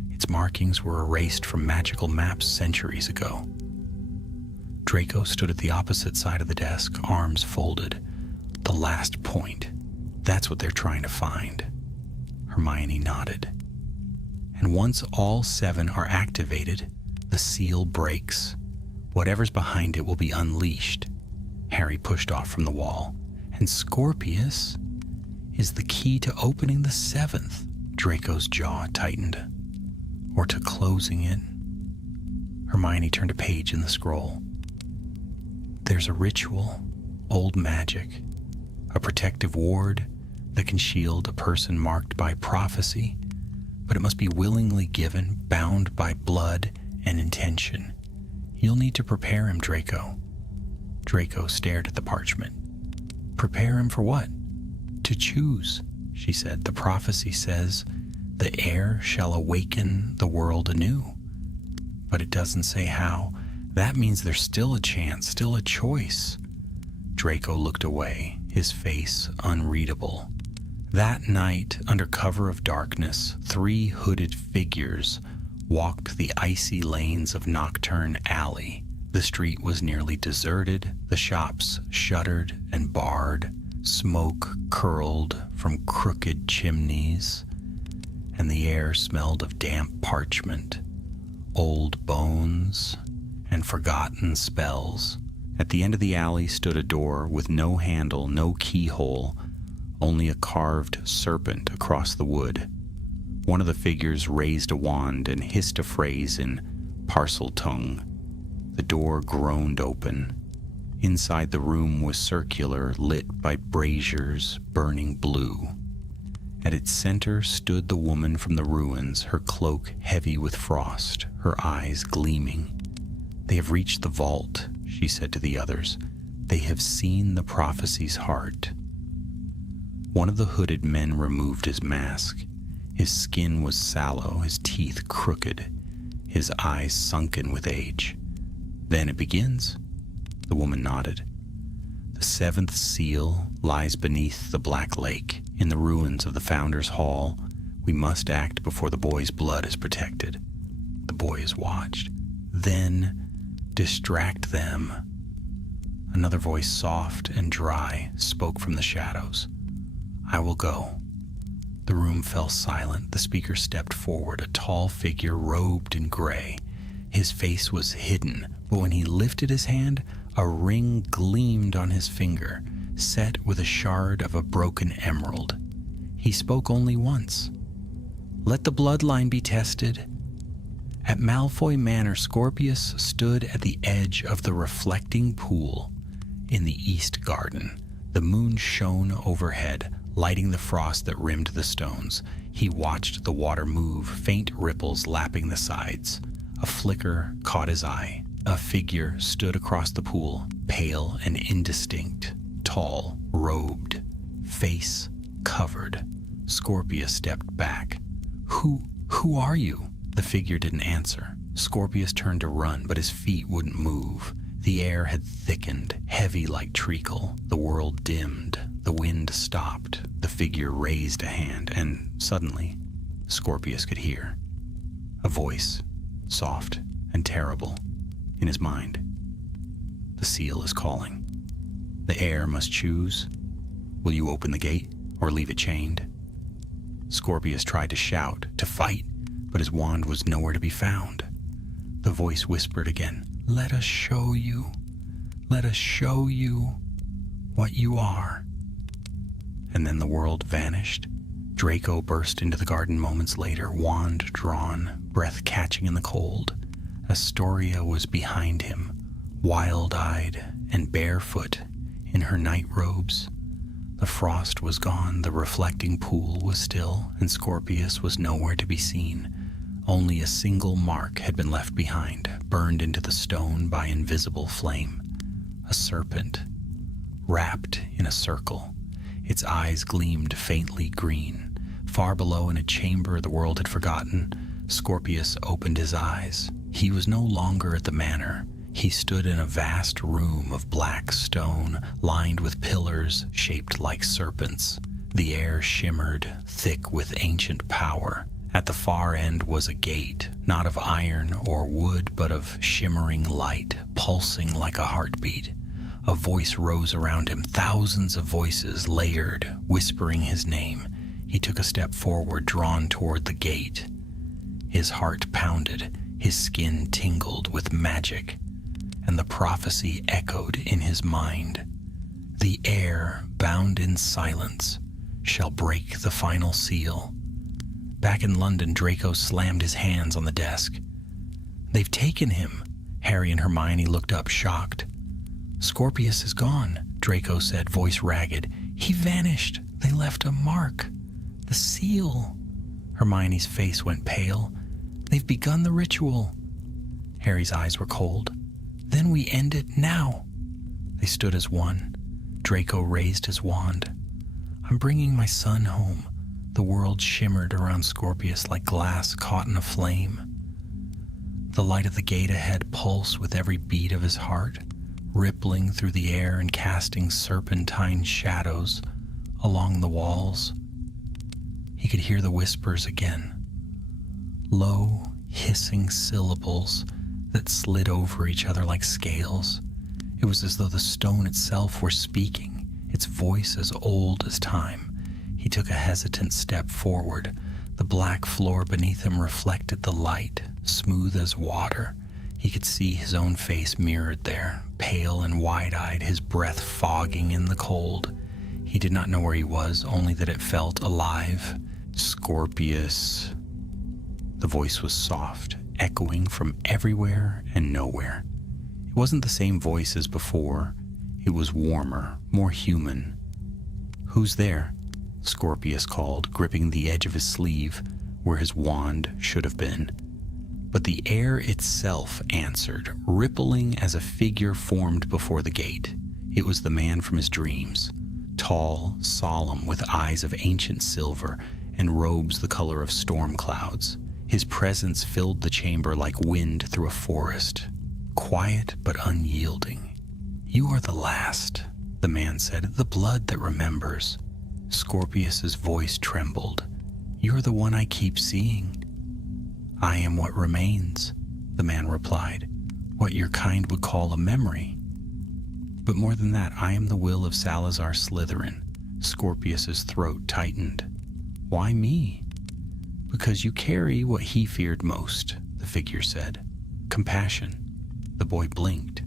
Its markings were erased from magical maps centuries ago. Draco stood at the opposite side of the desk, arms folded. "The last point. That's what they're trying to find." Hermione nodded. "And once all 7 are activated, the seal breaks. Whatever's behind it will be unleashed." Harry pushed off from the wall. "And Scorpius is the key to opening the 7th. Draco's jaw tightened. "Or to closing it." Hermione turned a page in the scroll. "There's a ritual, old magic, a protective ward that can shield a person marked by prophecy, but it must be willingly given, bound by blood and intention. You'll need to prepare him, Draco." Draco stared at the parchment. "Prepare him for what?" "To choose," she said. "The prophecy says, 'The heir shall awaken the world anew.' But it doesn't say how. That means there's still a chance, still a choice." Draco looked away, his face unreadable. That night, under cover of darkness, 3 hooded figures walked the icy lanes of Nocturne Alley. The street was nearly deserted, the shops shuttered and barred, smoke curled from crooked chimneys, and the air smelled of damp parchment. old bones, and forgotten spells. At the end of the alley stood a door with no handle, no keyhole, only a carved serpent across the wood. One of the figures raised a wand and hissed a phrase in parcel tongue. The door groaned open. Inside the room was circular, lit by braziers burning blue. At its center stood the woman from the ruins, her cloak heavy with frost, her eyes gleaming. "They have reached the vault," she said to the others. "They have seen the prophecy's heart." One of the hooded men removed his mask. His skin was sallow, his teeth crooked, his eyes sunken with age. "Then it begins?" The woman nodded. "The seventh seal lies beneath the Black Lake, in the ruins of the Founder's Hall. We must act before the boy's blood is protected. The boy is watched. Then distract them." Another voice, soft and dry, spoke from the shadows. "I will go." The room fell silent. The speaker stepped forward, a tall figure robed in gray. His face was hidden, but when he lifted his hand, a ring gleamed on his finger, set with a shard of a broken emerald. He spoke only once. "Let the bloodline be tested." At Malfoy Manor, Scorpius stood at the edge of the reflecting pool in the east garden. The moon shone overhead, lighting the frost that rimmed the stones. He watched the water move, faint ripples lapping the sides. A flicker caught his eye. A figure stood across the pool, pale and indistinct, tall, robed, face covered. Scorpius stepped back. Who are you?" The figure didn't answer. Scorpius turned to run, but his feet wouldn't move. The air had thickened, heavy like treacle. The world dimmed. The wind stopped. The figure raised a hand, and suddenly, Scorpius could hear a voice, soft and terrible, in his mind. "The seal is calling. The heir must choose. Will you open the gate or leave it chained?" Scorpius tried to shout, to fight, but his wand was nowhere to be found. The voice whispered again, "Let us show you. Let us show you what you are." And then the world vanished. Draco burst into the garden moments later, wand drawn, breath catching in the cold. Astoria was behind him, wild-eyed and barefoot in her night robes. The frost was gone, the reflecting pool was still, and Scorpius was nowhere to be seen. Only a single mark had been left behind, burned into the stone by invisible flame. A serpent, wrapped in a circle. Its eyes gleamed faintly green. Far below, in a chamber the world had forgotten, Scorpius opened his eyes. He was no longer at the manor. He stood in a vast room of black stone, lined with pillars shaped like serpents. The air shimmered, thick with ancient power. At the far end was a gate, not of iron or wood, but of shimmering light, pulsing like a heartbeat. A voice rose around him, thousands of voices layered, whispering his name. He took a step forward, drawn toward the gate. His heart pounded, his skin tingled with magic, and the prophecy echoed in his mind. The heir, bound in silence, shall break the final seal. Back in London, Draco slammed his hands on the desk. "They've taken him." Harry and Hermione looked up, shocked. "Scorpius is gone," Draco said, voice ragged. "He vanished. They left a mark. The seal." Hermione's face went pale. "They've begun the ritual." Harry's eyes were cold. "Then we end it now." They stood as one. Draco raised his wand. "I'm bringing my son home." The world shimmered around Scorpius like glass caught in a flame. The light of the gate ahead pulsed with every beat of his heart, rippling through the air and casting serpentine shadows along the walls. He could hear the whispers again, low, hissing syllables that slid over each other like scales. It was as though the stone itself were speaking, its voice as old as time. He took a hesitant step forward. The black floor beneath him reflected the light, smooth as water. He could see his own face mirrored there, pale and wide-eyed, his breath fogging in the cold. He did not know where he was, only that it felt alive. Scorpius. The voice was soft, echoing from everywhere and nowhere. It wasn't the same voice as before. It was warmer, more human. "Who's there?" Scorpius called, gripping the edge of his sleeve where his wand should have been. But the air itself answered, rippling as a figure formed before the gate. It was the man from his dreams, tall, solemn, with eyes of ancient silver and robes the color of storm clouds. His presence filled the chamber like wind through a forest, quiet but unyielding. "You are the last," the man said, "the blood that remembers." Scorpius's voice trembled. "You're the one I keep seeing." "I am what remains," the man replied, "what your kind would call a memory. But more than that, I am the will of Salazar Slytherin." Scorpius's throat tightened. "Why me?" "Because you carry what he feared most," the figure said. "Compassion." The boy blinked.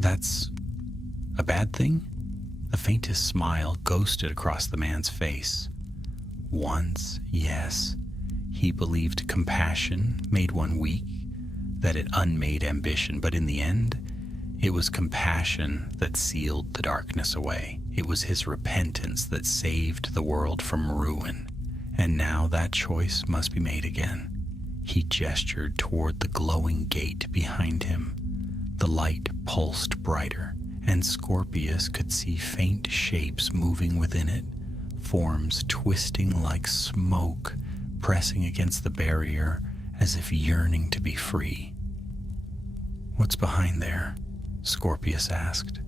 "That's a bad thing?" The faintest smile ghosted across the man's face. "Once, yes. He believed compassion made one weak, that it unmade ambition, but in the end, it was compassion that sealed the darkness away. It was his repentance that saved the world from ruin, and now that choice must be made again." He gestured toward the glowing gate behind him. The light pulsed brighter, and Scorpius could see faint shapes moving within it, forms twisting like smoke, pressing against the barrier as if yearning to be free. "What's behind there?" Scorpius asked.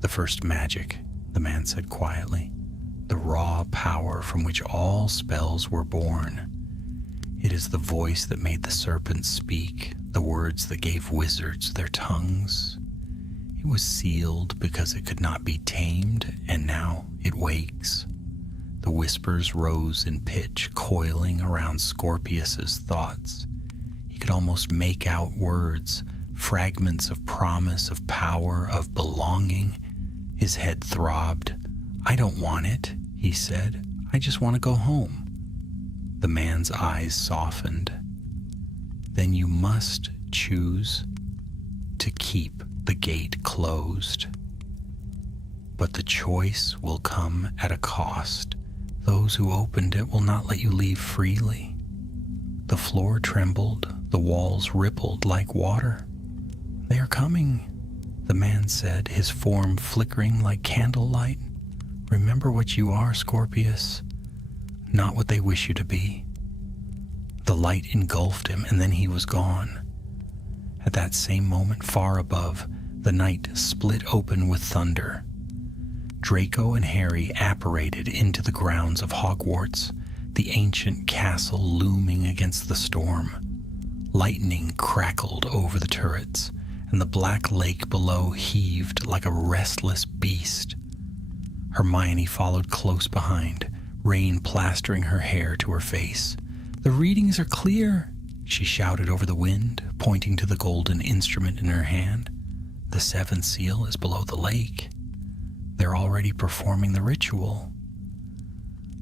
"The first magic," the man said quietly. "The raw power from which all spells were born. It is the voice that made the serpents speak, the words that gave wizards their tongues. It was sealed because it could not be tamed, and now it wakes." The whispers rose in pitch, coiling around Scorpius's thoughts. He could almost make out words, fragments of promise, of power, of belonging. His head throbbed. "I don't want it," he said. "I just want to go home." The man's eyes softened. "Then you must choose to keep the gate closed. But the choice will come at a cost. Those who opened it will not let you leave freely." The floor trembled, the walls rippled like water. "They are coming," the man said, his form flickering like candlelight. "Remember what you are, Scorpius, not what they wish you to be." The light engulfed him, and then he was gone. At that same moment, far above, the night split open with thunder. Draco and Harry apparated into the grounds of Hogwarts, the ancient castle looming against the storm. Lightning crackled over the turrets, and the black lake below heaved like a restless beast. Hermione followed close behind, rain plastering her hair to her face. "The readings are clear," she shouted over the wind, pointing to the golden instrument in her hand. "The seventh seal is below the lake. They're already performing the ritual."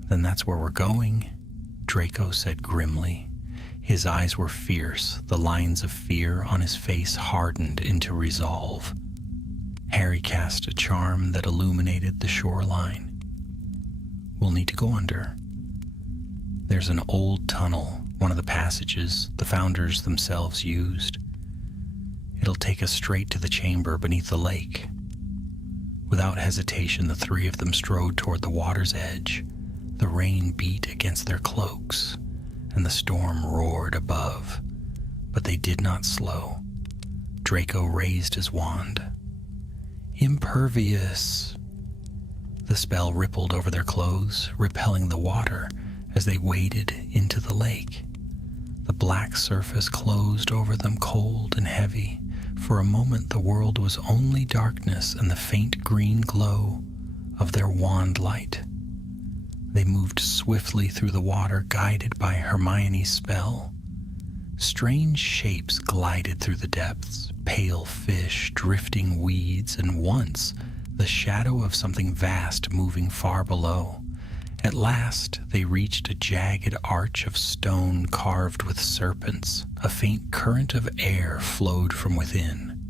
"Then that's where we're going," Draco said grimly. His eyes were fierce, the lines of fear on his face hardened into resolve. Harry cast a charm that illuminated the shoreline. "We'll need to go under. There's an old tunnel, one of the passages the founders themselves used. It'll take us straight to the chamber beneath the lake." Without hesitation, the three of them strode toward the water's edge. The rain beat against their cloaks, and the storm roared above, but they did not slow. Draco raised his wand. "Impervious!" The spell rippled over their clothes, repelling the water as they waded into the lake. The black surface closed over them cold and heavy. For a moment, the world was only darkness and the faint green glow of their wand light. They moved swiftly through the water, guided by Hermione's spell. Strange shapes glided through the depths, pale fish, drifting weeds, and once the shadow of something vast moving far below. At last, they reached a jagged arch of stone carved with serpents. A faint current of air flowed from within.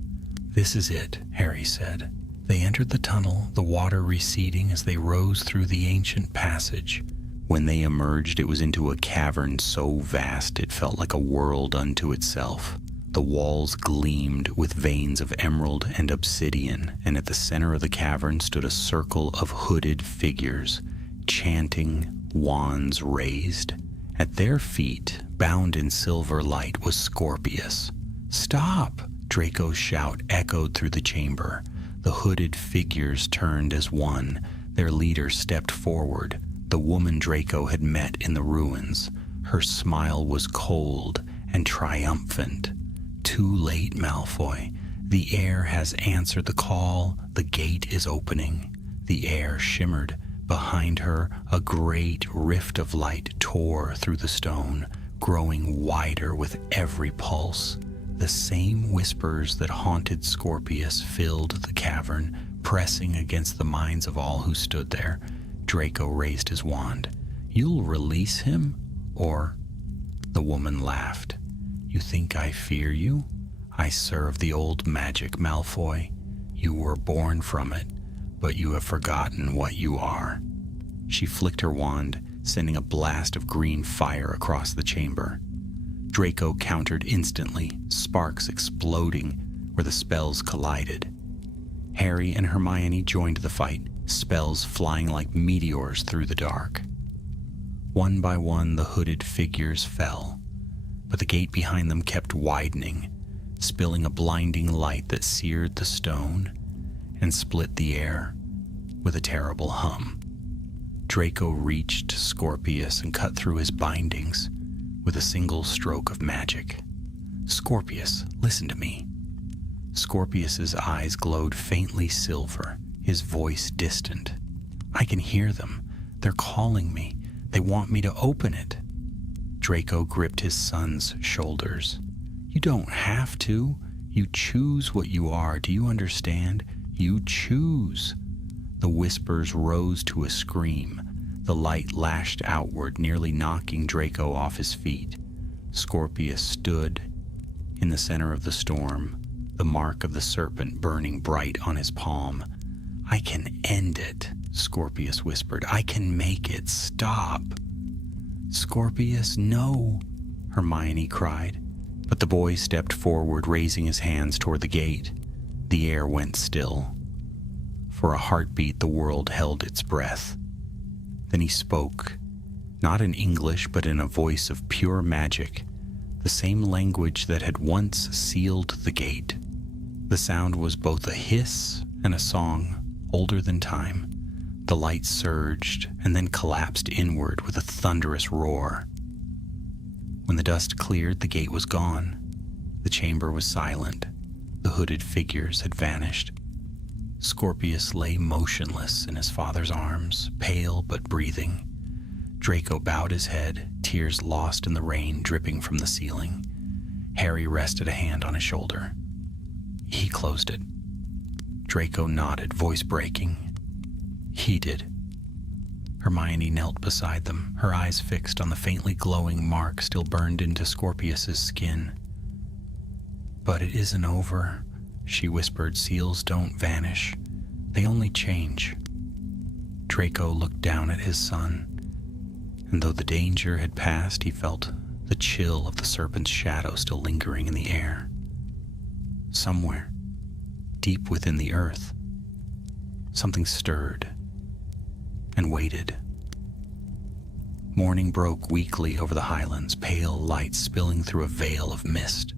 "This is it," Harry said. They entered the tunnel, the water receding as they rose through the ancient passage. When they emerged, it was into a cavern so vast it felt like a world unto itself. The walls gleamed with veins of emerald and obsidian, and at the center of the cavern stood a circle of hooded figures, chanting, wands raised. At their feet, bound in silver light, was Scorpius. "Stop!" Draco's shout echoed through the chamber. The hooded figures turned as one. Their leader stepped forward, the woman Draco had met in the ruins. Her smile was cold and triumphant. "Too late, Malfoy. The air has answered the call. The gate is opening." The air shimmered. Behind her, a great rift of light tore through the stone, growing wider with every pulse. The same whispers that haunted Scorpius filled the cavern, pressing against the minds of all who stood there. Draco raised his wand. "You'll release him, or—" The woman laughed. "You think I fear you? I serve the old magic, Malfoy. You were born from it, but you have forgotten what you are." She flicked her wand, sending a blast of green fire across the chamber. Draco countered instantly, sparks exploding where the spells collided. Harry and Hermione joined the fight, spells flying like meteors through the dark. One by one, the hooded figures fell, but the gate behind them kept widening, spilling a blinding light that seared the stone and split the air with a terrible hum. Draco reached Scorpius and cut through his bindings with a single stroke of magic. "Scorpius, listen to me." Scorpius's eyes glowed faintly silver, his voice distant. "I can hear them. They're calling me. They want me to open it." Draco gripped his son's shoulders. "You don't have to. You choose what you are. Do you understand? You choose." The whispers rose to a scream. The light lashed outward, nearly knocking Draco off his feet. Scorpius stood in the center of the storm, the mark of the serpent burning bright on his palm. "I can end it," Scorpius whispered. "I can make it stop." "Scorpius, no," Hermione cried. But the boy stepped forward, raising his hands toward the gate. The air went still. For a heartbeat, the world held its breath. Then he spoke, not in English, but in a voice of pure magic, the same language that had once sealed the gate. The sound was both a hiss and a song, older than time. The light surged and then collapsed inward with a thunderous roar. When the dust cleared, the gate was gone. The chamber was silent. The hooded figures had vanished. Scorpius lay motionless in his father's arms, pale but breathing. Draco bowed his head, tears lost in the rain dripping from the ceiling. Harry rested a hand on his shoulder. He closed it. Draco nodded, voice breaking. He did. Hermione knelt beside them, her eyes fixed on the faintly glowing mark still burned into Scorpius's skin. "But it isn't over," she whispered. "Seals don't vanish. They only change." Draco looked down at his son, and though the danger had passed, he felt the chill of the serpent's shadow still lingering in the air. Somewhere, deep within the earth, something stirred and waited. Morning broke weakly over the highlands, pale light spilling through a veil of mist.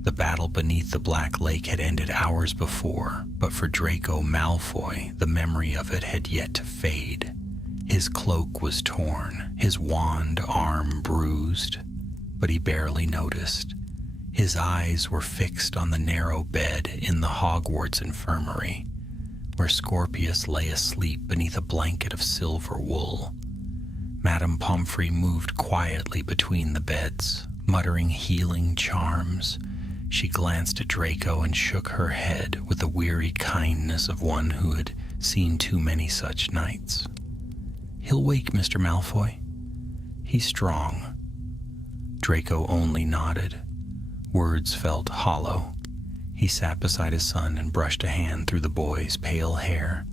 The battle beneath the Black Lake had ended hours before, but for Draco Malfoy, the memory of it had yet to fade. His cloak was torn, his wand arm bruised, but he barely noticed. His eyes were fixed on the narrow bed in the Hogwarts infirmary, where Scorpius lay asleep beneath a blanket of silver wool. Madame Pomfrey moved quietly between the beds, muttering healing charms. She glanced at Draco and shook her head with the weary kindness of one who had seen too many such nights. "He'll wake, Mr. Malfoy. He's strong." Draco only nodded. Words felt hollow. He sat beside his son and brushed a hand through the boy's pale hair.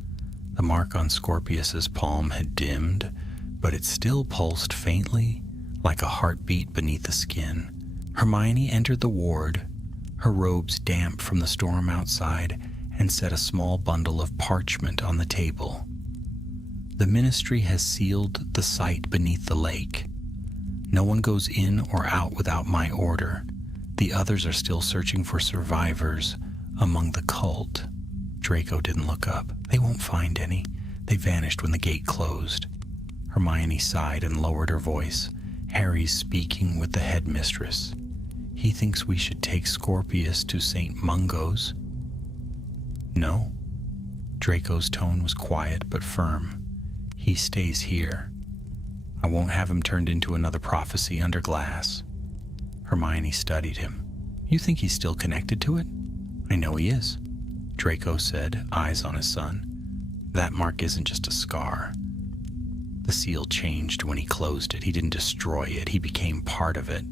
The mark on Scorpius's palm had dimmed, but it still pulsed faintly, like a heartbeat beneath the skin. Hermione entered the ward, her robes damp from the storm outside, and set a small bundle of parchment on the table. "The ministry has sealed the site beneath the lake. No one goes in or out without my order. The others are still searching for survivors among the cult." Draco didn't look up. "They won't find any. They vanished when the gate closed." Hermione sighed and lowered her voice. "Harry's speaking with the headmistress. He thinks we should take Scorpius to St. Mungo's." "No." Draco's tone was quiet but firm. "He stays here. I won't have him turned into another prophecy under glass." Hermione studied him. "You think he's still connected to it?" "I know he is," Draco said, eyes on his son. "That mark isn't just a scar. The seal changed when he closed it. He didn't destroy it. He became part of it."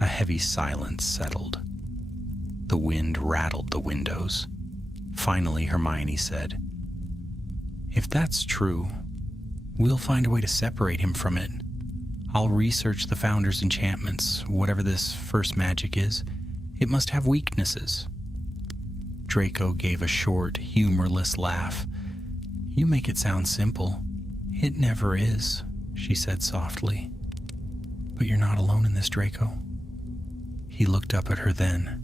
A heavy silence settled. The wind rattled the windows. Finally, Hermione said, "If that's true, we'll find a way to separate him from it. I'll research the Founder's enchantments. Whatever this first magic is, it must have weaknesses." Draco gave a short, humorless laugh. "You make it sound simple." "It never is," she said softly. "But you're not alone in this, Draco." He looked up at her then,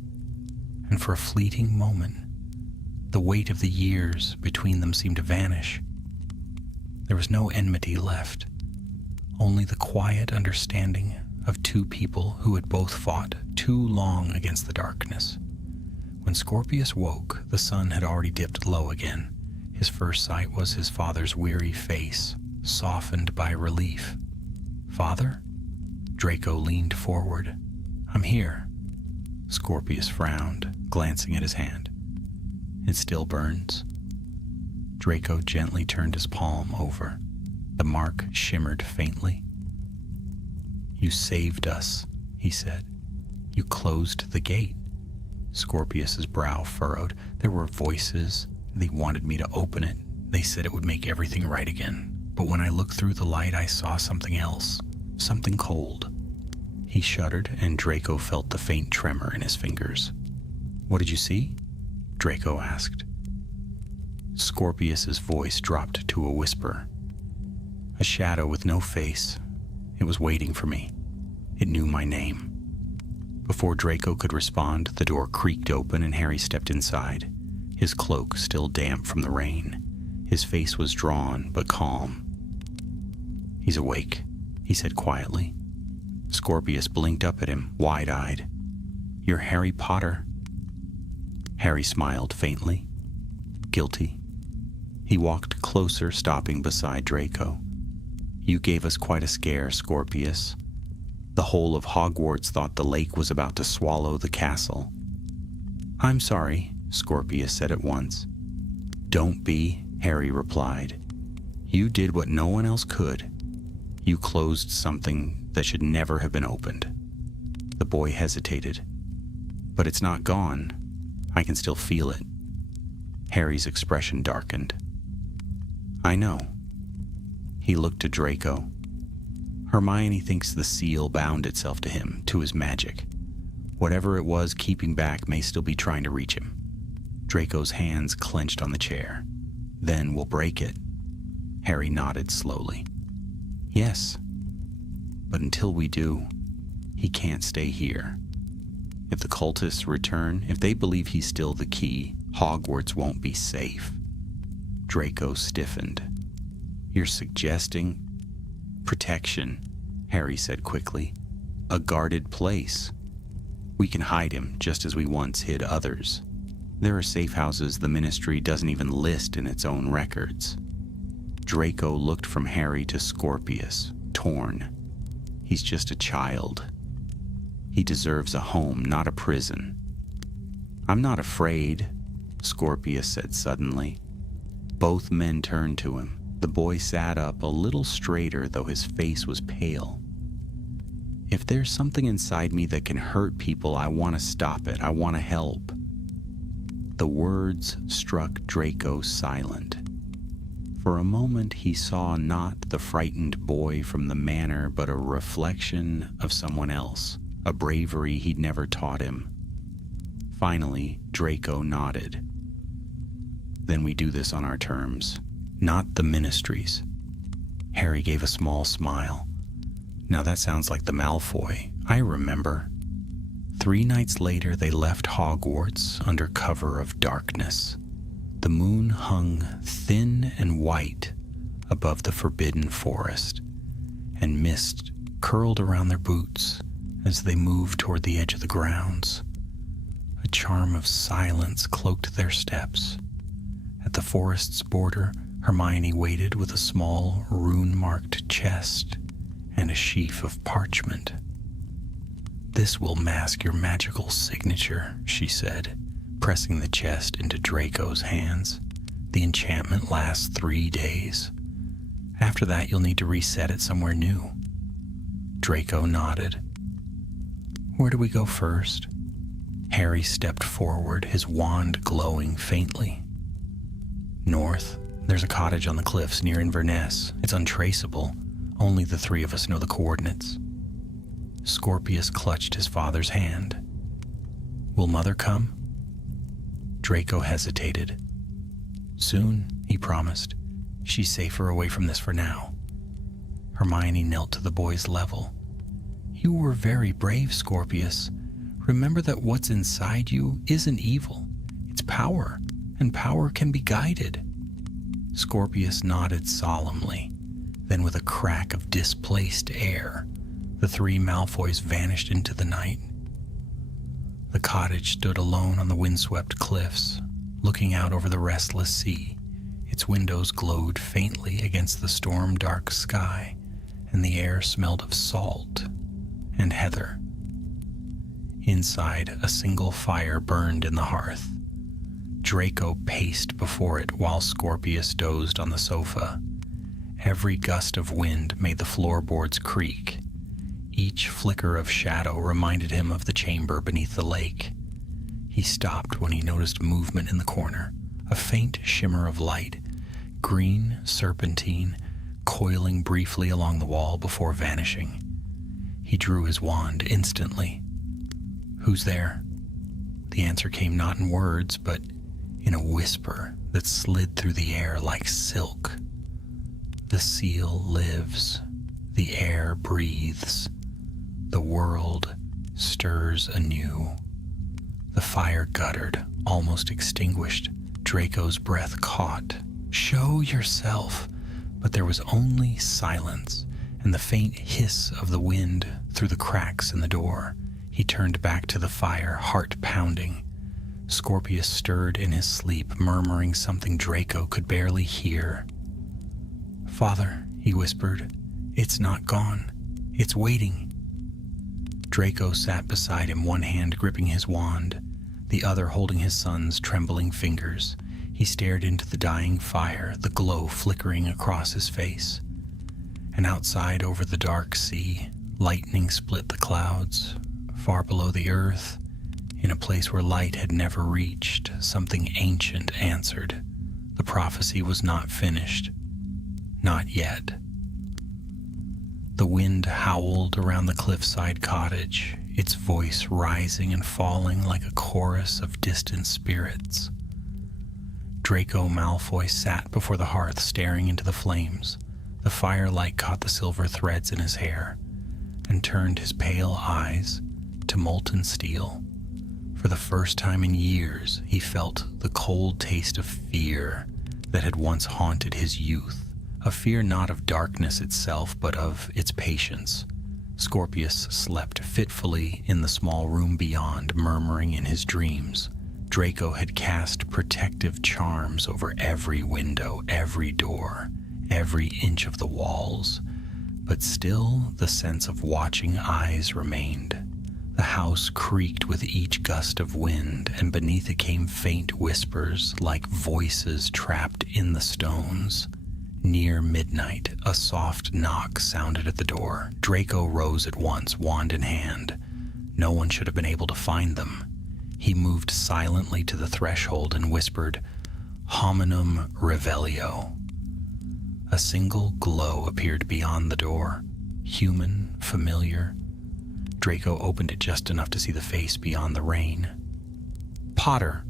and for a fleeting moment, the weight of the years between them seemed to vanish. There was no enmity left, only the quiet understanding of two people who had both fought too long against the darkness. When Scorpius woke, the sun had already dipped low again. His first sight was his father's weary face, softened by relief. "Father?" Draco leaned forward. "I'm here." Scorpius frowned, glancing at his hand. "It still burns." Draco gently turned his palm over. The mark shimmered faintly. "You saved us," he said. "You closed the gate." Scorpius's brow furrowed. "There were voices. They wanted me to open it. They said it would make everything right again. But when I looked through the light, I saw something else. Something cold." He shuddered, and Draco felt the faint tremor in his fingers. "What did you see?" Draco asked. Scorpius's voice dropped to a whisper. "A shadow with no face. It was waiting for me. It knew my name." Before Draco could respond, the door creaked open and Harry stepped inside, his cloak still damp from the rain. His face was drawn but calm. "He's awake," he said quietly. Scorpius blinked up at him, wide-eyed. "You're Harry Potter." Harry smiled faintly. "Guilty." He walked closer, stopping beside Draco. "You gave us quite a scare, Scorpius. The whole of Hogwarts thought the lake was about to swallow the castle." "I'm sorry," Scorpius said at once. "Don't be," Harry replied. "You did what no one else could. You closed something that should never have been opened." The boy hesitated. "But it's not gone. I can still feel it." Harry's expression darkened. "I know." He looked to Draco. "Hermione thinks the seal bound itself to him, to his magic. Whatever it was keeping back may still be trying to reach him." Draco's hands clenched on the chair. "Then we'll break it." Harry nodded slowly. "Yes. But until we do, he can't stay here. If the cultists return, if they believe he's still the key, Hogwarts won't be safe." Draco stiffened. "You're suggesting—" "Protection," Harry said quickly. "A guarded place. We can hide him just as we once hid others. There are safe houses the Ministry doesn't even list in its own records." Draco looked from Harry to Scorpius, torn. He's just a child. He deserves a home, not a prison. I'm not afraid, Scorpius said suddenly. Both men turned to him. The boy sat up a little straighter, though his face was pale. If there's something inside me that can hurt people, I want to stop it. I want to help. The words struck Draco silent. For a moment he saw not the frightened boy from the manor, but a reflection of someone else, a bravery he'd never taught him. Finally, Draco nodded. Then we do this on our terms, not the ministry's. Harry gave a small smile. Now that sounds like the Malfoy. I remember. 3 nights later, they left Hogwarts under cover of darkness. The moon hung thin and white above the forbidden forest, and mist curled around their boots as they moved toward the edge of the grounds. A charm of silence cloaked their steps. At the forest's border, Hermione waited with a small, rune-marked chest and a sheaf of parchment. "This will mask your magical signature," she said, pressing the chest into Draco's hands. "The enchantment lasts 3 days. After that, you'll need to reset it somewhere new." Draco nodded. "Where do we go first?" Harry stepped forward, his wand glowing faintly. "North. There's a cottage on the cliffs near Inverness. It's untraceable. Only the 3 of us know the coordinates." Scorpius clutched his father's hand. "Will Mother come?" Draco hesitated. "Soon," he promised. "She's safer away from this for now." Hermione knelt to the boy's level. "You were very brave, Scorpius. Remember that what's inside you isn't evil. It's power, and power can be guided." Scorpius nodded solemnly. Then with a crack of displaced air, the 3 Malfoys vanished into the night. The cottage stood alone on the windswept cliffs, looking out over the restless sea. Its windows glowed faintly against the storm-dark sky, and the air smelled of salt and heather. Inside, a single fire burned in the hearth. Draco paced before it while Scorpius dozed on the sofa. Every gust of wind made the floorboards creak. Each flicker of shadow reminded him of the chamber beneath the lake. He stopped when he noticed movement in the corner, a faint shimmer of light, green serpentine, coiling briefly along the wall before vanishing. He drew his wand instantly. "Who's there?" The answer came not in words, but in a whisper that slid through the air like silk. "The seal lives. The air breathes. The world stirs anew." The fire guttered, almost extinguished. Draco's breath caught. "Show yourself!" But there was only silence and the faint hiss of the wind through the cracks in the door. He turned back to the fire, heart pounding. Scorpius stirred in his sleep, murmuring something Draco could barely hear. "Father," he whispered, "it's not gone. It's waiting." Draco sat beside him, one hand gripping his wand, the other holding his son's trembling fingers. He stared into the dying fire, the glow flickering across his face. And outside over the dark sea, lightning split the clouds. Far below the earth, in a place where light had never reached, something ancient answered. The prophecy was not finished. Not yet. The wind howled around the cliffside cottage, its voice rising and falling like a chorus of distant spirits. Draco Malfoy sat before the hearth, staring into the flames. The firelight caught the silver threads in his hair and turned his pale eyes to molten steel. For the first time in years, he felt the cold taste of fear that had once haunted his youth. A fear not of darkness itself, but of its patience. Scorpius slept fitfully in the small room beyond, murmuring in his dreams. Draco had cast protective charms over every window, every door, every inch of the walls, but still the sense of watching eyes remained. The house creaked with each gust of wind, and beneath it came faint whispers like voices trapped in the stones. Near midnight, a soft knock sounded at the door. Draco rose at once, wand in hand. No one should have been able to find them. He moved silently to the threshold and whispered, "Hominum revelio." A single glow appeared beyond the door, human, familiar. Draco opened it just enough to see the face beyond the rain. "Potter!"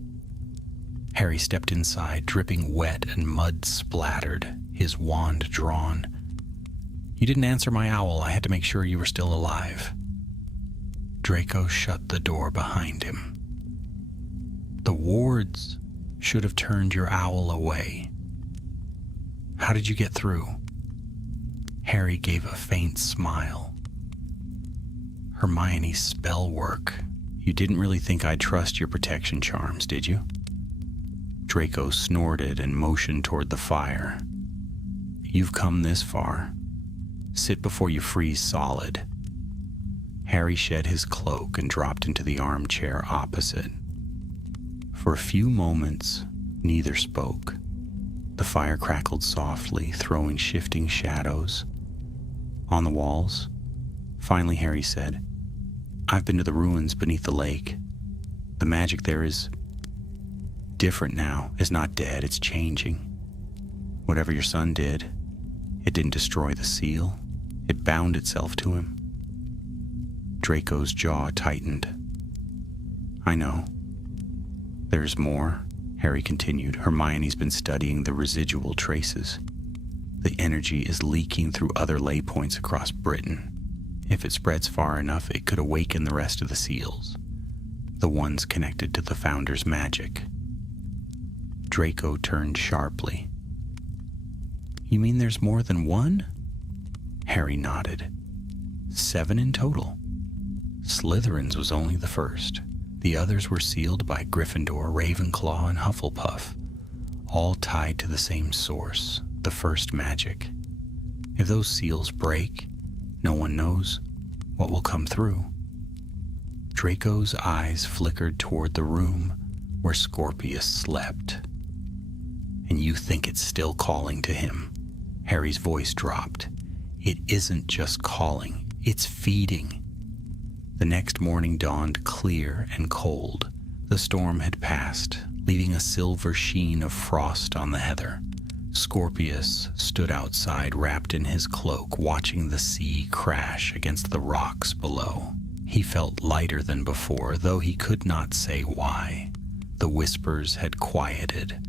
Harry stepped inside, dripping wet and mud-splattered, his wand drawn. "You didn't answer my owl. I had to make sure you were still alive." Draco shut the door behind him. "The wards should have turned your owl away. How did you get through?" Harry gave a faint smile. "Hermione's spell work. You didn't really think I'd trust your protection charms, did you?" Draco snorted and motioned toward the fire. "You've come this far. Sit before you freeze solid." Harry shed his cloak and dropped into the armchair opposite. For a few moments, neither spoke. The fire crackled softly, throwing shifting shadows on the walls. Finally, Harry said, "I've been to the ruins beneath the lake. The magic there is different now. It's not dead, it's changing. Whatever your son did, it didn't destroy the seal. It bound itself to him." Draco's jaw tightened. "I know. There's more," Harry continued. "Hermione's been studying the residual traces. The energy is leaking through other ley points across Britain. If it spreads far enough, it could awaken the rest of the seals, the ones connected to the Founder's magic." Draco turned sharply. "You mean there's more than one?" Harry nodded. 7 in total. Slytherin's was only the first. The others were sealed by Gryffindor, Ravenclaw, and Hufflepuff, all tied to the same source, the first magic. If those seals break, no one knows what will come through. Draco's eyes flickered toward the room where Scorpius slept. "And you think it's still calling to him?" Harry's voice dropped. "It isn't just calling, it's feeding." The next morning dawned clear and cold. The storm had passed, leaving a silver sheen of frost on the heather. Scorpius stood outside, wrapped in his cloak, watching the sea crash against the rocks below. He felt lighter than before, though he could not say why. The whispers had quieted,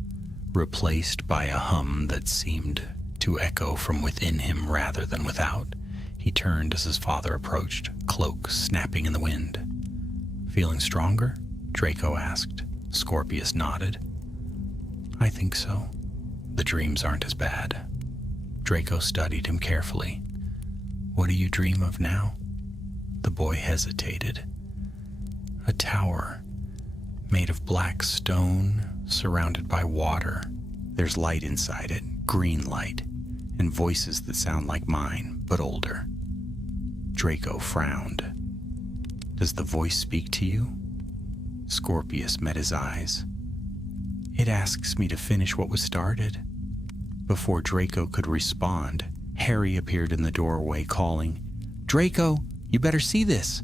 replaced by a hum that seemed to echo from within him rather than without. He turned as his father approached, cloak snapping in the wind. "Feeling stronger?" Draco asked. Scorpius nodded. "I think so. The dreams aren't as bad." Draco studied him carefully. "What do you dream of now?" The boy hesitated. "A tower, made of black stone, surrounded by water. There's light inside it, green light, and voices that sound like mine, but older." Draco frowned. "Does the voice speak to you?" Scorpius met his eyes. "It asks me to finish what was started." Before Draco could respond, Harry appeared in the doorway, calling, "Draco, you better see this."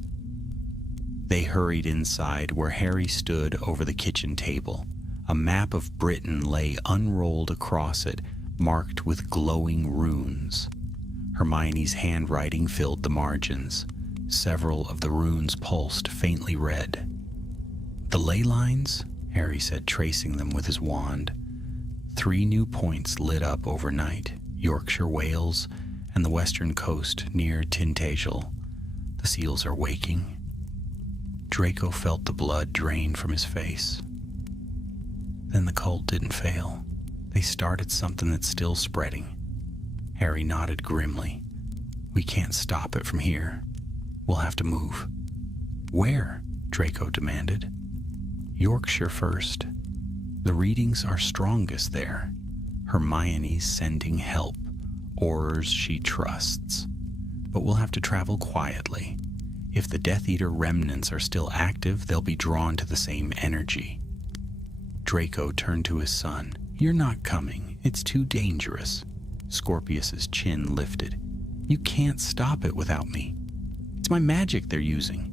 They hurried inside, where Harry stood over the kitchen table. A map of Britain lay unrolled across it, marked with glowing runes. Hermione's handwriting filled the margins. Several of the runes pulsed faintly red. "The ley lines?" Harry said, tracing them with his wand. 3 new points lit up overnight: Yorkshire, Wales, and the western coast near Tintagel. The seals are waking. Draco felt the blood drain from his face. Then the cult didn't fail. They started something that's still spreading. Harry nodded grimly. "We can't stop it from here. We'll have to move." "Where?" Draco demanded. "Yorkshire first. The readings are strongest there. Hermione's sending help. ores she trusts. But we'll have to travel quietly. If the Death Eater remnants are still active, they'll be drawn to the same energy. Draco turned to his son. You're not coming. It's too dangerous. Scorpius's chin lifted. You can't stop it without me. It's my magic they're using.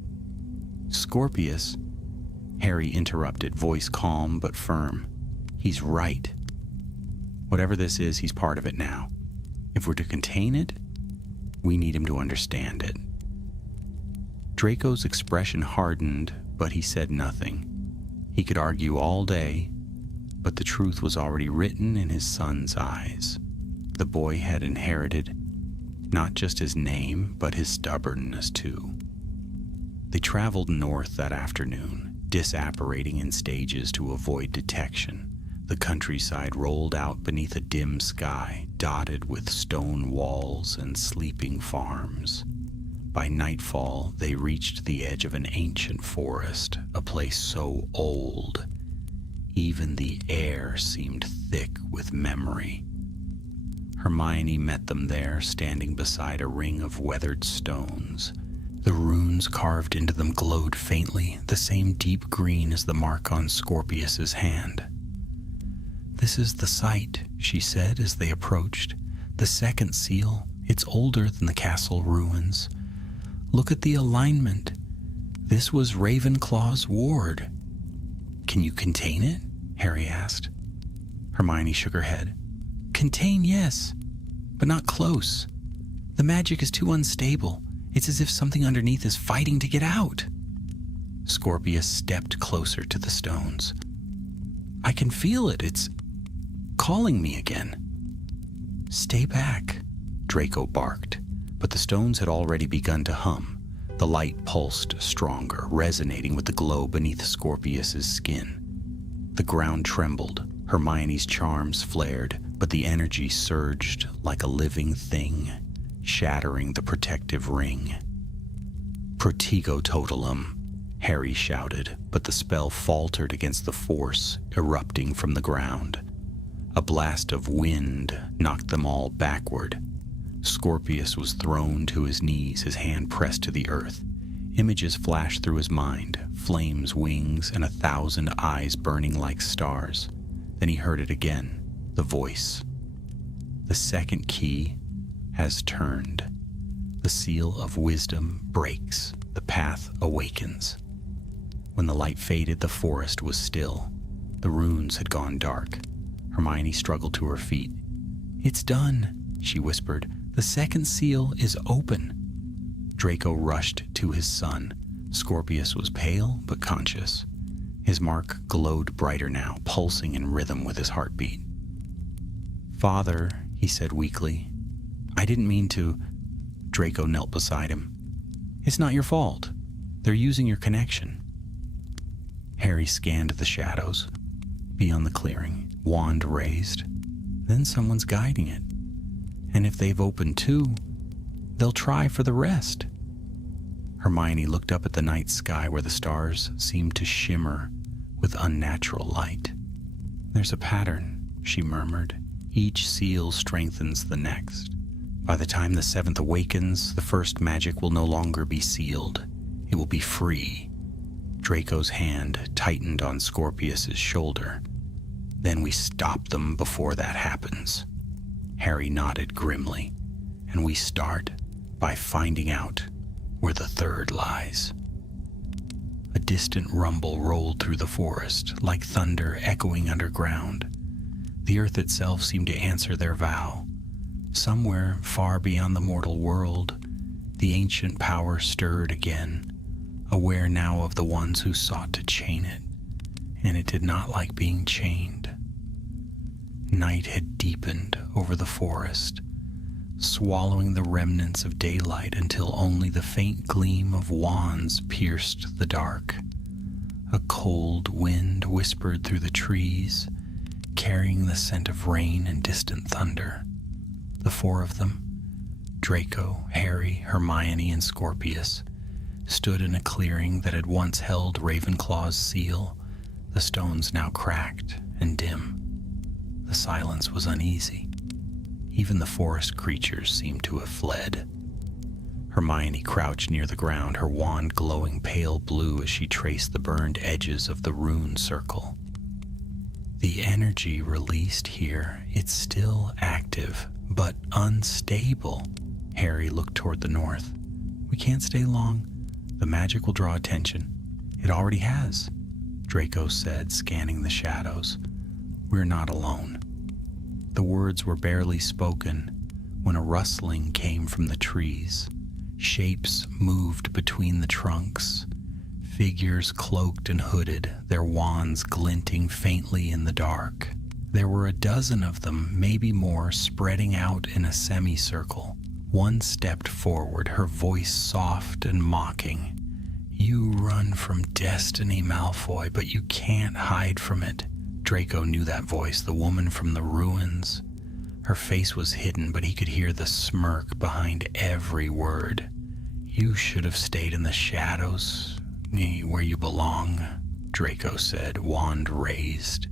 Scorpius, Harry interrupted, voice calm but firm. He's right. Whatever this is, he's part of it now. If we're to contain it, we need him to understand it. Draco's expression hardened, but he said nothing. He could argue all day, but the truth was already written in his son's eyes. The boy had inherited not just his name, but his stubbornness too. They traveled north that afternoon, disapparating in stages to avoid detection. The countryside rolled out beneath a dim sky, dotted with stone walls and sleeping farms. By nightfall, they reached the edge of an ancient forest, a place so old, even the air seemed thick with memory. Hermione met them there, standing beside a ring of weathered stones. The runes carved into them glowed faintly, the same deep green as the mark on Scorpius's hand. This is the site, she said as they approached. The second seal. It's older than the castle ruins. Look at the alignment. This was Ravenclaw's ward. Can you contain it? Harry asked. Hermione shook her head. Contain, yes, but not close. The magic is too unstable. It's as if something underneath is fighting to get out. Scorpius stepped closer to the stones. I can feel it. It's calling me again. Stay back, Draco barked, but the stones had already begun to hum. The light pulsed stronger, resonating with the glow beneath Scorpius's skin. The ground trembled, Hermione's charms flared, but the energy surged like a living thing, shattering the protective ring. Protego totalum, Harry shouted, but the spell faltered against the force erupting from the ground. A blast of wind knocked them all backward. Scorpius was thrown to his knees, his hand pressed to the earth. Images flashed through his mind, flames, wings, and 1,000 eyes burning like stars. Then he heard it again, the voice. The second key has turned. The seal of wisdom breaks. The path awakens. When the light faded, the forest was still. The runes had gone dark. Hermione struggled to her feet. It's done, she whispered. The second seal is open. Draco rushed to his son. Scorpius was pale but conscious. His mark glowed brighter now, pulsing in rhythm with his heartbeat. Father, he said weakly, I didn't mean to. Draco knelt beside him. It's not your fault. They're using your connection. Harry scanned the shadows. Beyond the clearing, wand raised. Then someone's guiding it. And if they've opened too, they'll try for the rest. Hermione looked up at the night sky where the stars seemed to shimmer with unnatural light. There's a pattern, she murmured. Each seal strengthens the next. By the time the seventh awakens, the first magic will no longer be sealed. It will be free. Draco's hand tightened on Scorpius's shoulder. Then we stop them before that happens. Harry nodded grimly. And we start by finding out where the third lies. A distant rumble rolled through the forest, like thunder echoing underground. The earth itself seemed to answer their vow. Somewhere far beyond the mortal world, the ancient power stirred again, aware now of the ones who sought to chain it, and it did not like being chained. Night had deepened over the forest, swallowing the remnants of daylight until only the faint gleam of wands pierced the dark. A cold wind whispered through the trees, carrying the scent of rain and distant thunder. The four of them, Draco, Harry, Hermione, and Scorpius, stood in a clearing that had once held Ravenclaw's seal, the stones now cracked and dim. The silence was uneasy. Even the forest creatures seemed to have fled. Hermione crouched near the ground, her wand glowing pale blue as she traced the burned edges of the rune circle. The energy released here, it's still active, but unstable. Harry looked toward the north. We can't stay long. The magic will draw attention. It already has, Draco said, scanning the shadows. We're not alone. The words were barely spoken when a rustling came from the trees. Shapes moved between the trunks. Figures cloaked and hooded, their wands glinting faintly in the dark. There were a dozen of them, maybe more, spreading out in a semicircle. One stepped forward, her voice soft and mocking. You run from destiny, Malfoy, but you can't hide from it. Draco knew that voice, the woman from the ruins. Her face was hidden, but he could hear the smirk behind every word. You should have stayed in the shadows, where you belong, Draco said, wand raised.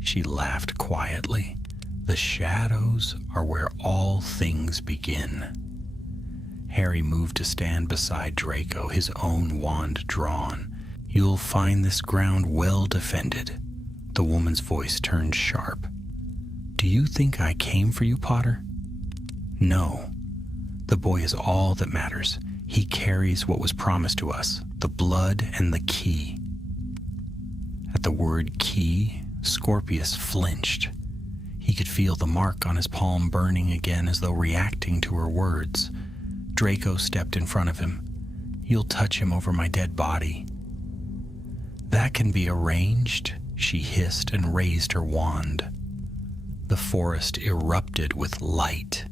She laughed quietly. The shadows are where all things begin. Harry moved to stand beside Draco, his own wand drawn. You'll find this ground well defended. The woman's voice turned sharp. Do you think I came for you, Potter? No. The boy is all that matters. He carries what was promised to us, the blood and the key. At the word key, Scorpius flinched. He could feel the mark on his palm burning again as though reacting to her words. Draco stepped in front of him. You'll touch him over my dead body. That can be arranged, she hissed and raised her wand. The forest erupted with light.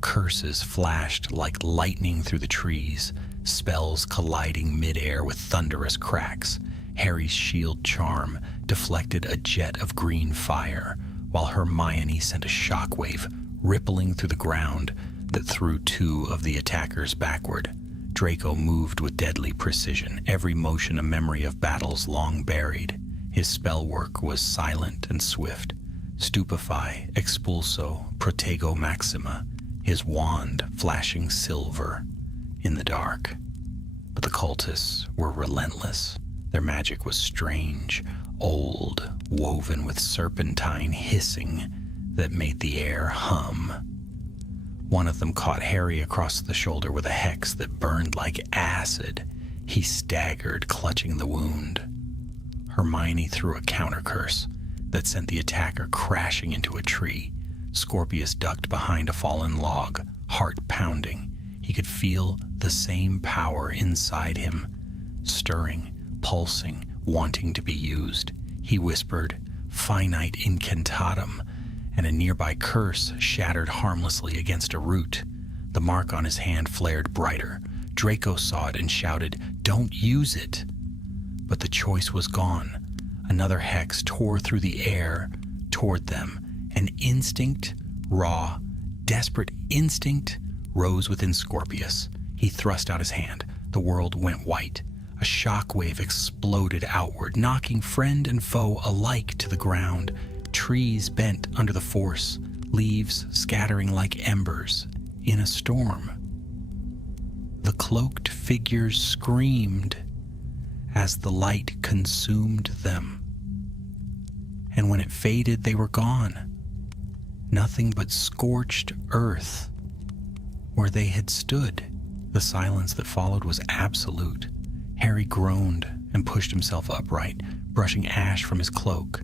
Curses flashed like lightning through the trees, spells colliding midair with thunderous cracks. Harry's shield charm deflected a jet of green fire, while Hermione sent a shockwave rippling through the ground that threw two of the attackers backward. Draco moved with deadly precision, every motion a memory of battles long buried. His spell work was silent and swift. Stupefy, Expulso, Protego Maxima, his wand flashing silver in the dark. But the cultists were relentless. Their magic was strange, old, woven with serpentine hissing that made the air hum. One of them caught Harry across the shoulder with a hex that burned like acid. He staggered, clutching the wound. Hermione threw a counter curse that sent the attacker crashing into a tree. Scorpius ducked behind a fallen log, heart pounding. He could feel the same power inside him, stirring, pulsing, wanting to be used. He whispered, "Finite incantatum," and a nearby curse shattered harmlessly against a root. The mark on his hand flared brighter. Draco saw it and shouted, "Don't use it!" But the choice was gone. Another hex tore through the air toward them. An instinct, raw, desperate instinct, rose within Scorpius. He thrust out his hand. The world went white. A shockwave exploded outward, knocking friend and foe alike to the ground. Trees bent under the force, leaves scattering like embers in a storm. The cloaked figures screamed as the light consumed them. And when it faded, they were gone. Nothing but scorched earth where they had stood. The silence that followed was absolute. Harry groaned and pushed himself upright, brushing ash from his cloak.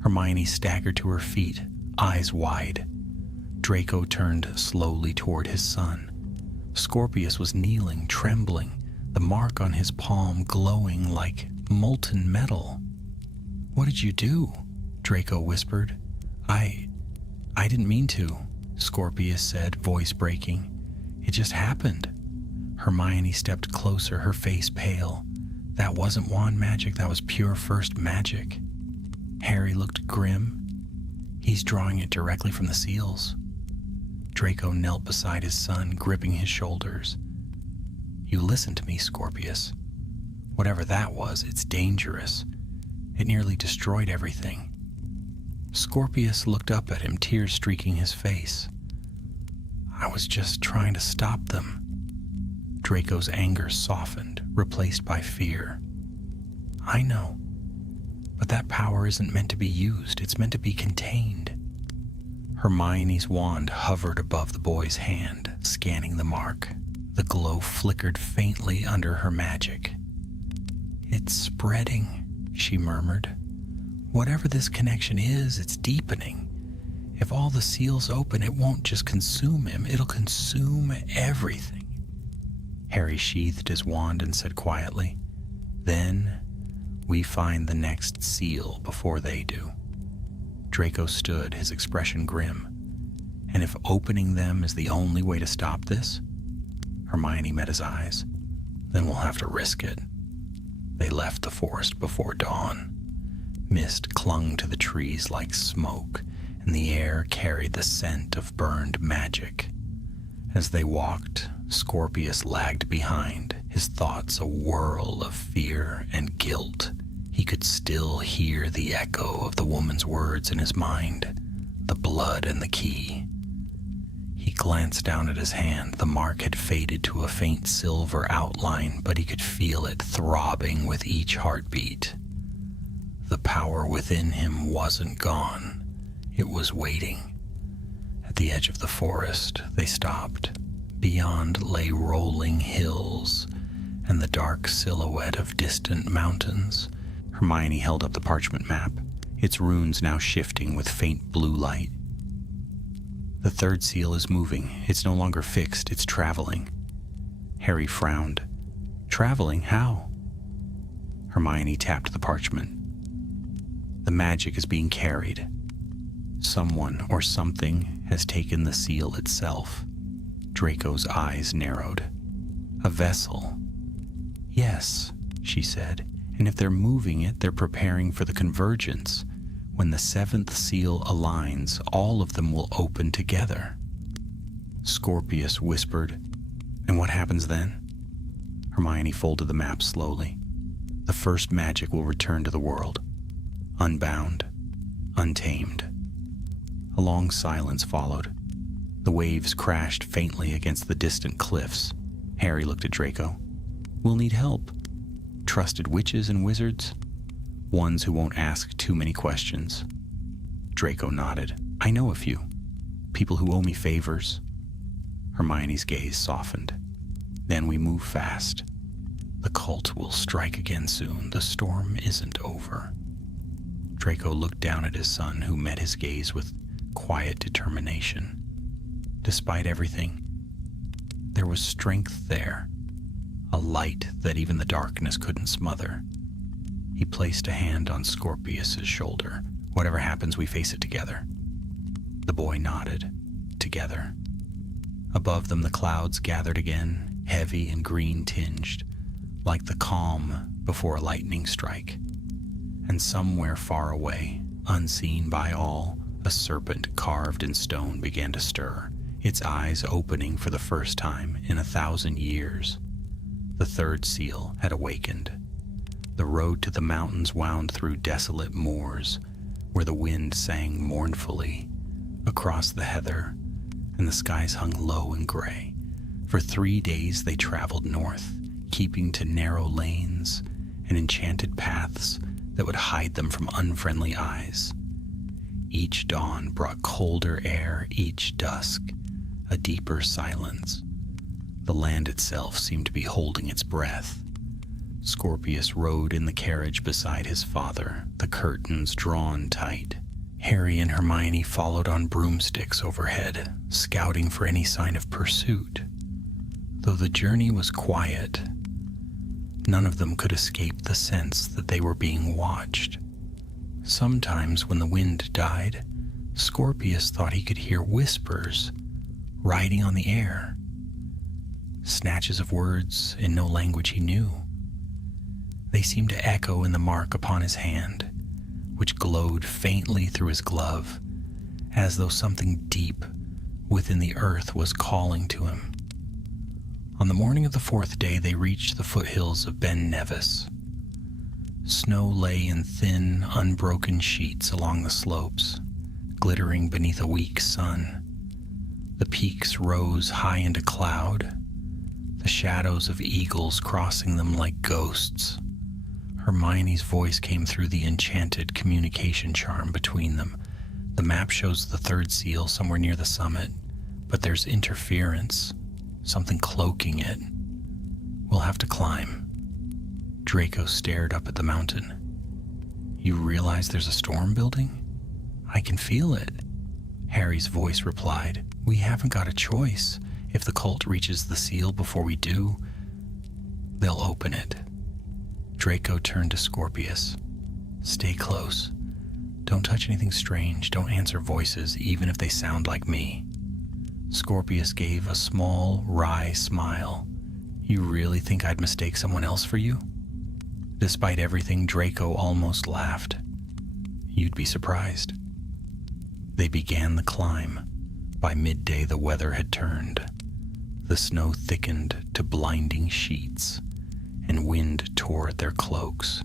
Hermione staggered to her feet, eyes wide. Draco turned slowly toward his son. Scorpius was kneeling, trembling, the mark on his palm glowing like molten metal. "What did you do?" Draco whispered. I didn't mean to," Scorpius said, voice breaking. "It just happened." Hermione stepped closer, her face pale. "That wasn't wand magic, that was pure first magic." Harry looked grim. "He's drawing it directly from the seals." Draco knelt beside his son, gripping his shoulders. "You listen to me, Scorpius. Whatever that was, it's dangerous. It nearly destroyed everything." Scorpius looked up at him, tears streaking his face. I was just trying to stop them. Draco's anger softened, replaced by fear. I know, but that power isn't meant to be used. It's meant to be contained. Hermione's wand hovered above the boy's hand, scanning the mark. The glow flickered faintly under her magic. It's spreading, she murmured. Whatever this connection is, it's deepening. If all the seals open, it won't just consume him, it'll consume everything. Harry sheathed his wand and said quietly, "Then we find the next seal before they do." Draco stood, his expression grim. "And if opening them is the only way to stop this?" Hermione met his eyes. "Then we'll have to risk it." They left the forest before dawn. Mist clung to the trees like smoke, and the air carried the scent of burned magic. As they walked, Scorpius lagged behind, his thoughts a whirl of fear and guilt. He could still hear the echo of the woman's words in his mind, the blood and the key. He glanced down at his hand. The mark had faded to a faint silver outline, but he could feel it throbbing with each heartbeat. The power within him wasn't gone. It was waiting. At the edge of the forest, they stopped. Beyond lay rolling hills and the dark silhouette of distant mountains. Hermione held up the parchment map, its runes now shifting with faint blue light. The third seal is moving. It's no longer fixed, it's traveling. Harry frowned. Traveling? How? Hermione tapped the parchment. The magic is being carried. Someone or something has taken the seal itself. Draco's eyes narrowed. A vessel. Yes, she said, and if they're moving it, they're preparing for the convergence. When the seventh seal aligns, all of them will open together. Scorpius whispered, "And what happens then?" Hermione folded the map slowly. The first magic will return to the world, unbound, untamed. A long silence followed. The waves crashed faintly against the distant cliffs. Harry looked at Draco. "We'll need help. Trusted witches and wizards? Ones who won't ask too many questions." Draco nodded. "I know a few. People who owe me favors." Hermione's gaze softened. "Then we move fast. The cult will strike again soon. The storm isn't over." Draco looked down at his son, who met his gaze with quiet determination. Despite everything, there was strength there, a light that even the darkness couldn't smother. He placed a hand on Scorpius's shoulder. "Whatever happens, we face it together." The boy nodded. Together. Above them, the clouds gathered again, heavy and green-tinged, like the calm before a lightning strike. And somewhere far away, unseen by all, a serpent carved in stone began to stir, its eyes opening for the first time in 1,000 years. The third seal had awakened. The road to the mountains wound through desolate moors, where the wind sang mournfully across the heather, and the skies hung low and gray. For 3 days they traveled north, keeping to narrow lanes and enchanted paths that would hide them from unfriendly eyes. Each dawn brought colder air, each dusk a deeper silence. The land itself seemed to be holding its breath. Scorpius rode in the carriage beside his father, the curtains drawn tight. Harry and Hermione followed on broomsticks overhead, scouting for any sign of pursuit. Though the journey was quiet, none of them could escape the sense that they were being watched. Sometimes when the wind died, Scorpius thought he could hear whispers riding on the air, snatches of words in no language he knew. They seemed to echo in the mark upon his hand, which glowed faintly through his glove, as though something deep within the earth was calling to him. On the morning of the 4th day, they reached the foothills of Ben Nevis. Snow lay in thin, unbroken sheets along the slopes, glittering beneath a weak sun. The peaks rose high into cloud, the shadows of eagles crossing them like ghosts. Hermione's voice came through the enchanted communication charm between them. The map shows the third seal somewhere near the summit, but there's interference, something cloaking it. We'll have to climb. Draco stared up at the mountain. You realize there's a storm building? I can feel it. Harry's voice replied, We haven't got a choice. If the cult reaches the seal before we do, they'll open it. Draco turned to Scorpius. Stay close. Don't touch anything strange. Don't answer voices, even if they sound like me. Scorpius gave a small, wry smile. You really think I'd mistake someone else for you? Despite everything, Draco almost laughed. You'd be surprised. They began the climb. By midday, the weather had turned. The snow thickened to blinding sheets, and wind tore at their cloaks.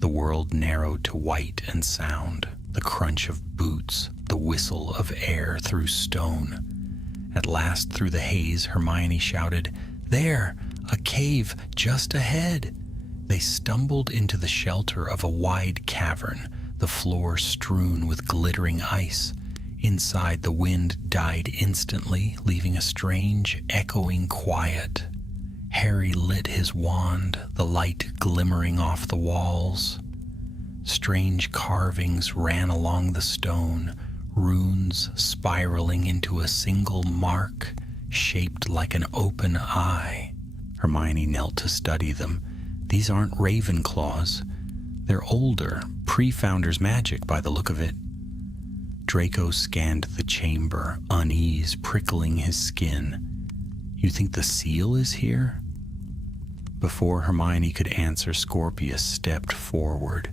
The world narrowed to white and sound, the crunch of boots, the whistle of air through stone. At last, through the haze, Hermione shouted, There! A cave just ahead! They stumbled into the shelter of a wide cavern, the floor strewn with glittering ice. Inside, the wind died instantly, leaving a strange, echoing quiet. Harry lit his wand, the light glimmering off the walls. Strange carvings ran along the stone, runes spiraling into a single mark, shaped like an open eye. Hermione knelt to study them. These aren't Ravenclaws. They're older, pre-Founder's magic by the look of it. Draco scanned the chamber, unease prickling his skin. You think the seal is here? Before Hermione could answer, Scorpius stepped forward.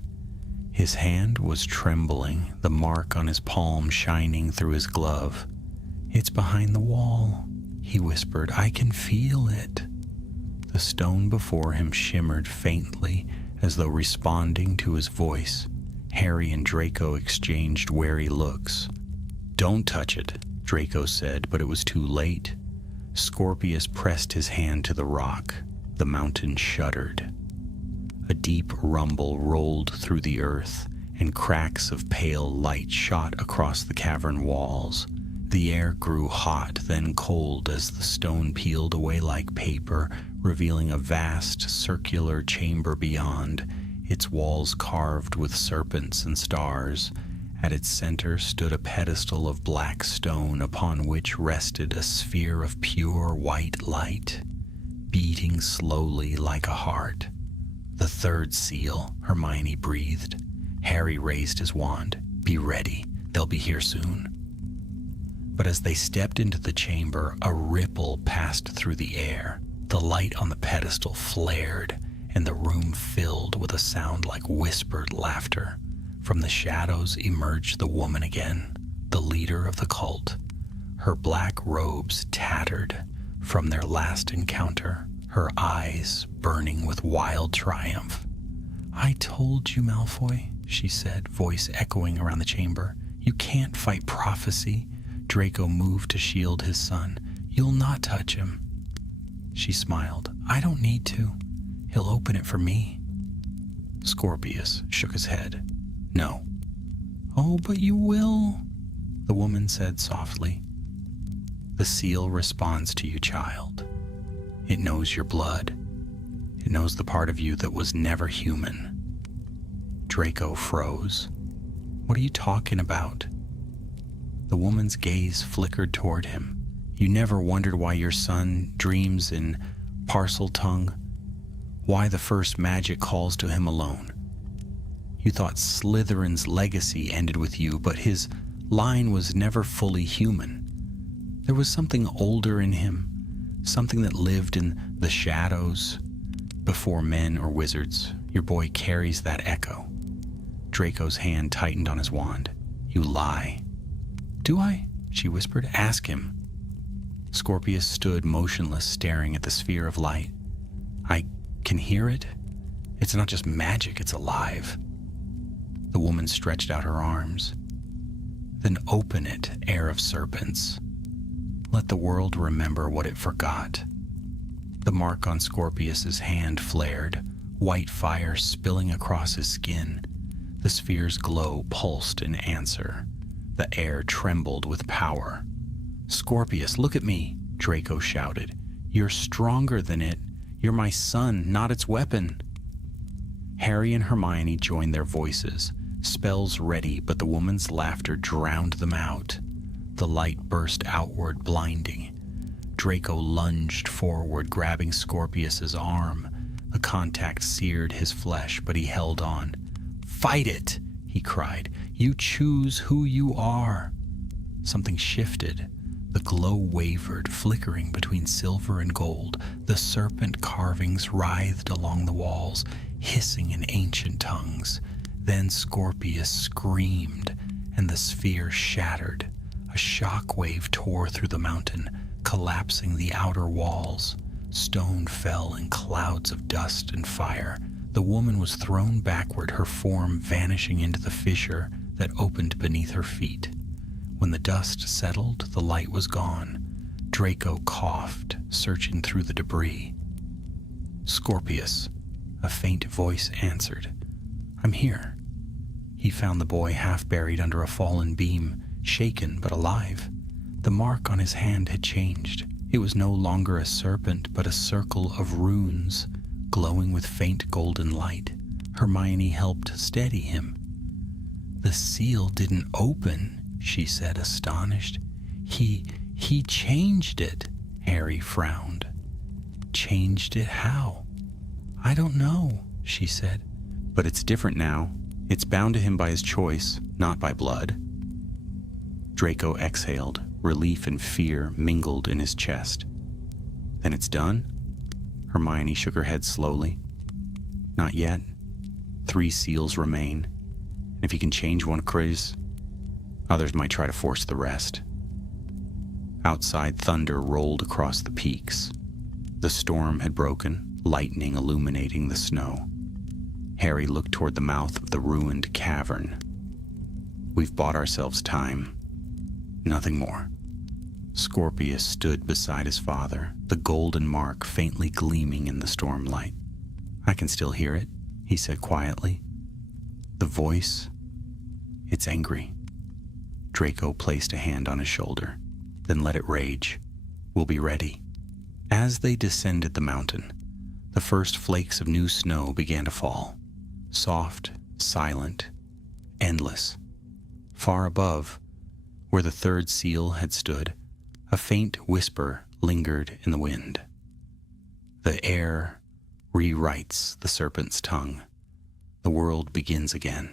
His hand was trembling, the mark on his palm shining through his glove. It's behind the wall, he whispered. I can feel it. The stone before him shimmered faintly, as though responding to his voice. Harry and Draco exchanged wary looks. Don't touch it, Draco said, but it was too late. Scorpius pressed his hand to the rock. The mountain shuddered. A deep rumble rolled through the earth, and cracks of pale light shot across the cavern walls. The air grew hot, then cold as the stone peeled away like paper, revealing a vast circular chamber beyond, its walls carved with serpents and stars. At its center stood a pedestal of black stone upon which rested a sphere of pure white light, beating slowly like a heart. The third seal, Hermione breathed. Harry raised his wand. Be ready, they'll be here soon. But as they stepped into the chamber, a ripple passed through the air. The light on the pedestal flared, and the room filled with a sound like whispered laughter. From the shadows emerged the woman again, the leader of the cult. Her black robes tattered from their last encounter, her eyes burning with wild triumph. I told you, Malfoy, she said, voice echoing around the chamber. You can't fight prophecy. Draco moved to shield his son. You'll not touch him. She smiled. I don't need to. He'll open it for me. Scorpius shook his head. No. Oh, but you will, the woman said softly. The seal responds to you, child. It knows your blood. It knows the part of you that was never human. Draco froze. What are you talking about? The woman's gaze flickered toward him. You never wondered why your son dreams in parcel tongue? Why the first magic calls to him alone? You thought Slytherin's legacy ended with you, but his line was never fully human. There was something older in him, something that lived in the shadows before men or wizards. Your boy carries that echo. Draco's hand tightened on his wand. You lie. Do I? She whispered. Ask him. Scorpius stood motionless, staring at the sphere of light. I can hear it. It's not just magic, it's alive. The woman stretched out her arms. Then open it, heir of serpents. Let the world remember what it forgot. The mark on Scorpius's hand flared, white fire spilling across his skin. The sphere's glow pulsed in answer. The air trembled with power. "Scorpius, look at me," Draco shouted. "You're stronger than it. You're my son, not its weapon." Harry and Hermione joined their voices, spells ready, but the woman's laughter drowned them out. The light burst outward, blinding. Draco lunged forward, grabbing Scorpius's arm. The contact seared his flesh, but he held on. "Fight it!" he cried. "You choose who you are." Something shifted. The glow wavered, flickering between silver and gold. The serpent carvings writhed along the walls, hissing in ancient tongues. Then Scorpius screamed, and the sphere shattered. A shock wave tore through the mountain, collapsing the outer walls. Stone fell in clouds of dust and fire. The woman was thrown backward, her form vanishing into the fissure that opened beneath her feet. When the dust settled, the light was gone. Draco coughed, searching through the debris. "Scorpius," a faint voice answered. "I'm here." He found the boy half buried under a fallen beam, shaken but alive. The mark on his hand had changed. It was no longer a serpent, but a circle of runes, glowing with faint golden light. Hermione helped steady him. "The seal didn't open," she said, astonished. He changed it." Harry frowned. "Changed it how?" "I don't know," she said. "But it's different now. It's bound to him by his choice, not by blood." Draco exhaled. Relief and fear mingled in his chest. "Then it's done?" Hermione shook her head slowly. "Not yet. 3 seals remain. And if he can change one Kriz, others might try to force the rest." Outside, thunder rolled across the peaks. The storm had broken, lightning illuminating the snow. Harry looked toward the mouth of the ruined cavern. "We've bought ourselves time. Nothing more." Scorpius stood beside his father, the golden mark faintly gleaming in the stormlight. "I can still hear it," he said quietly. "The voice, it's angry." Draco placed a hand on his shoulder. "Then let it rage. We'll be ready." As they descended the mountain, the first flakes of new snow began to fall. Soft, silent, endless. Far above, where the 3rd seal had stood, a faint whisper lingered in the wind. The air rewrites the serpent's tongue. The world begins again.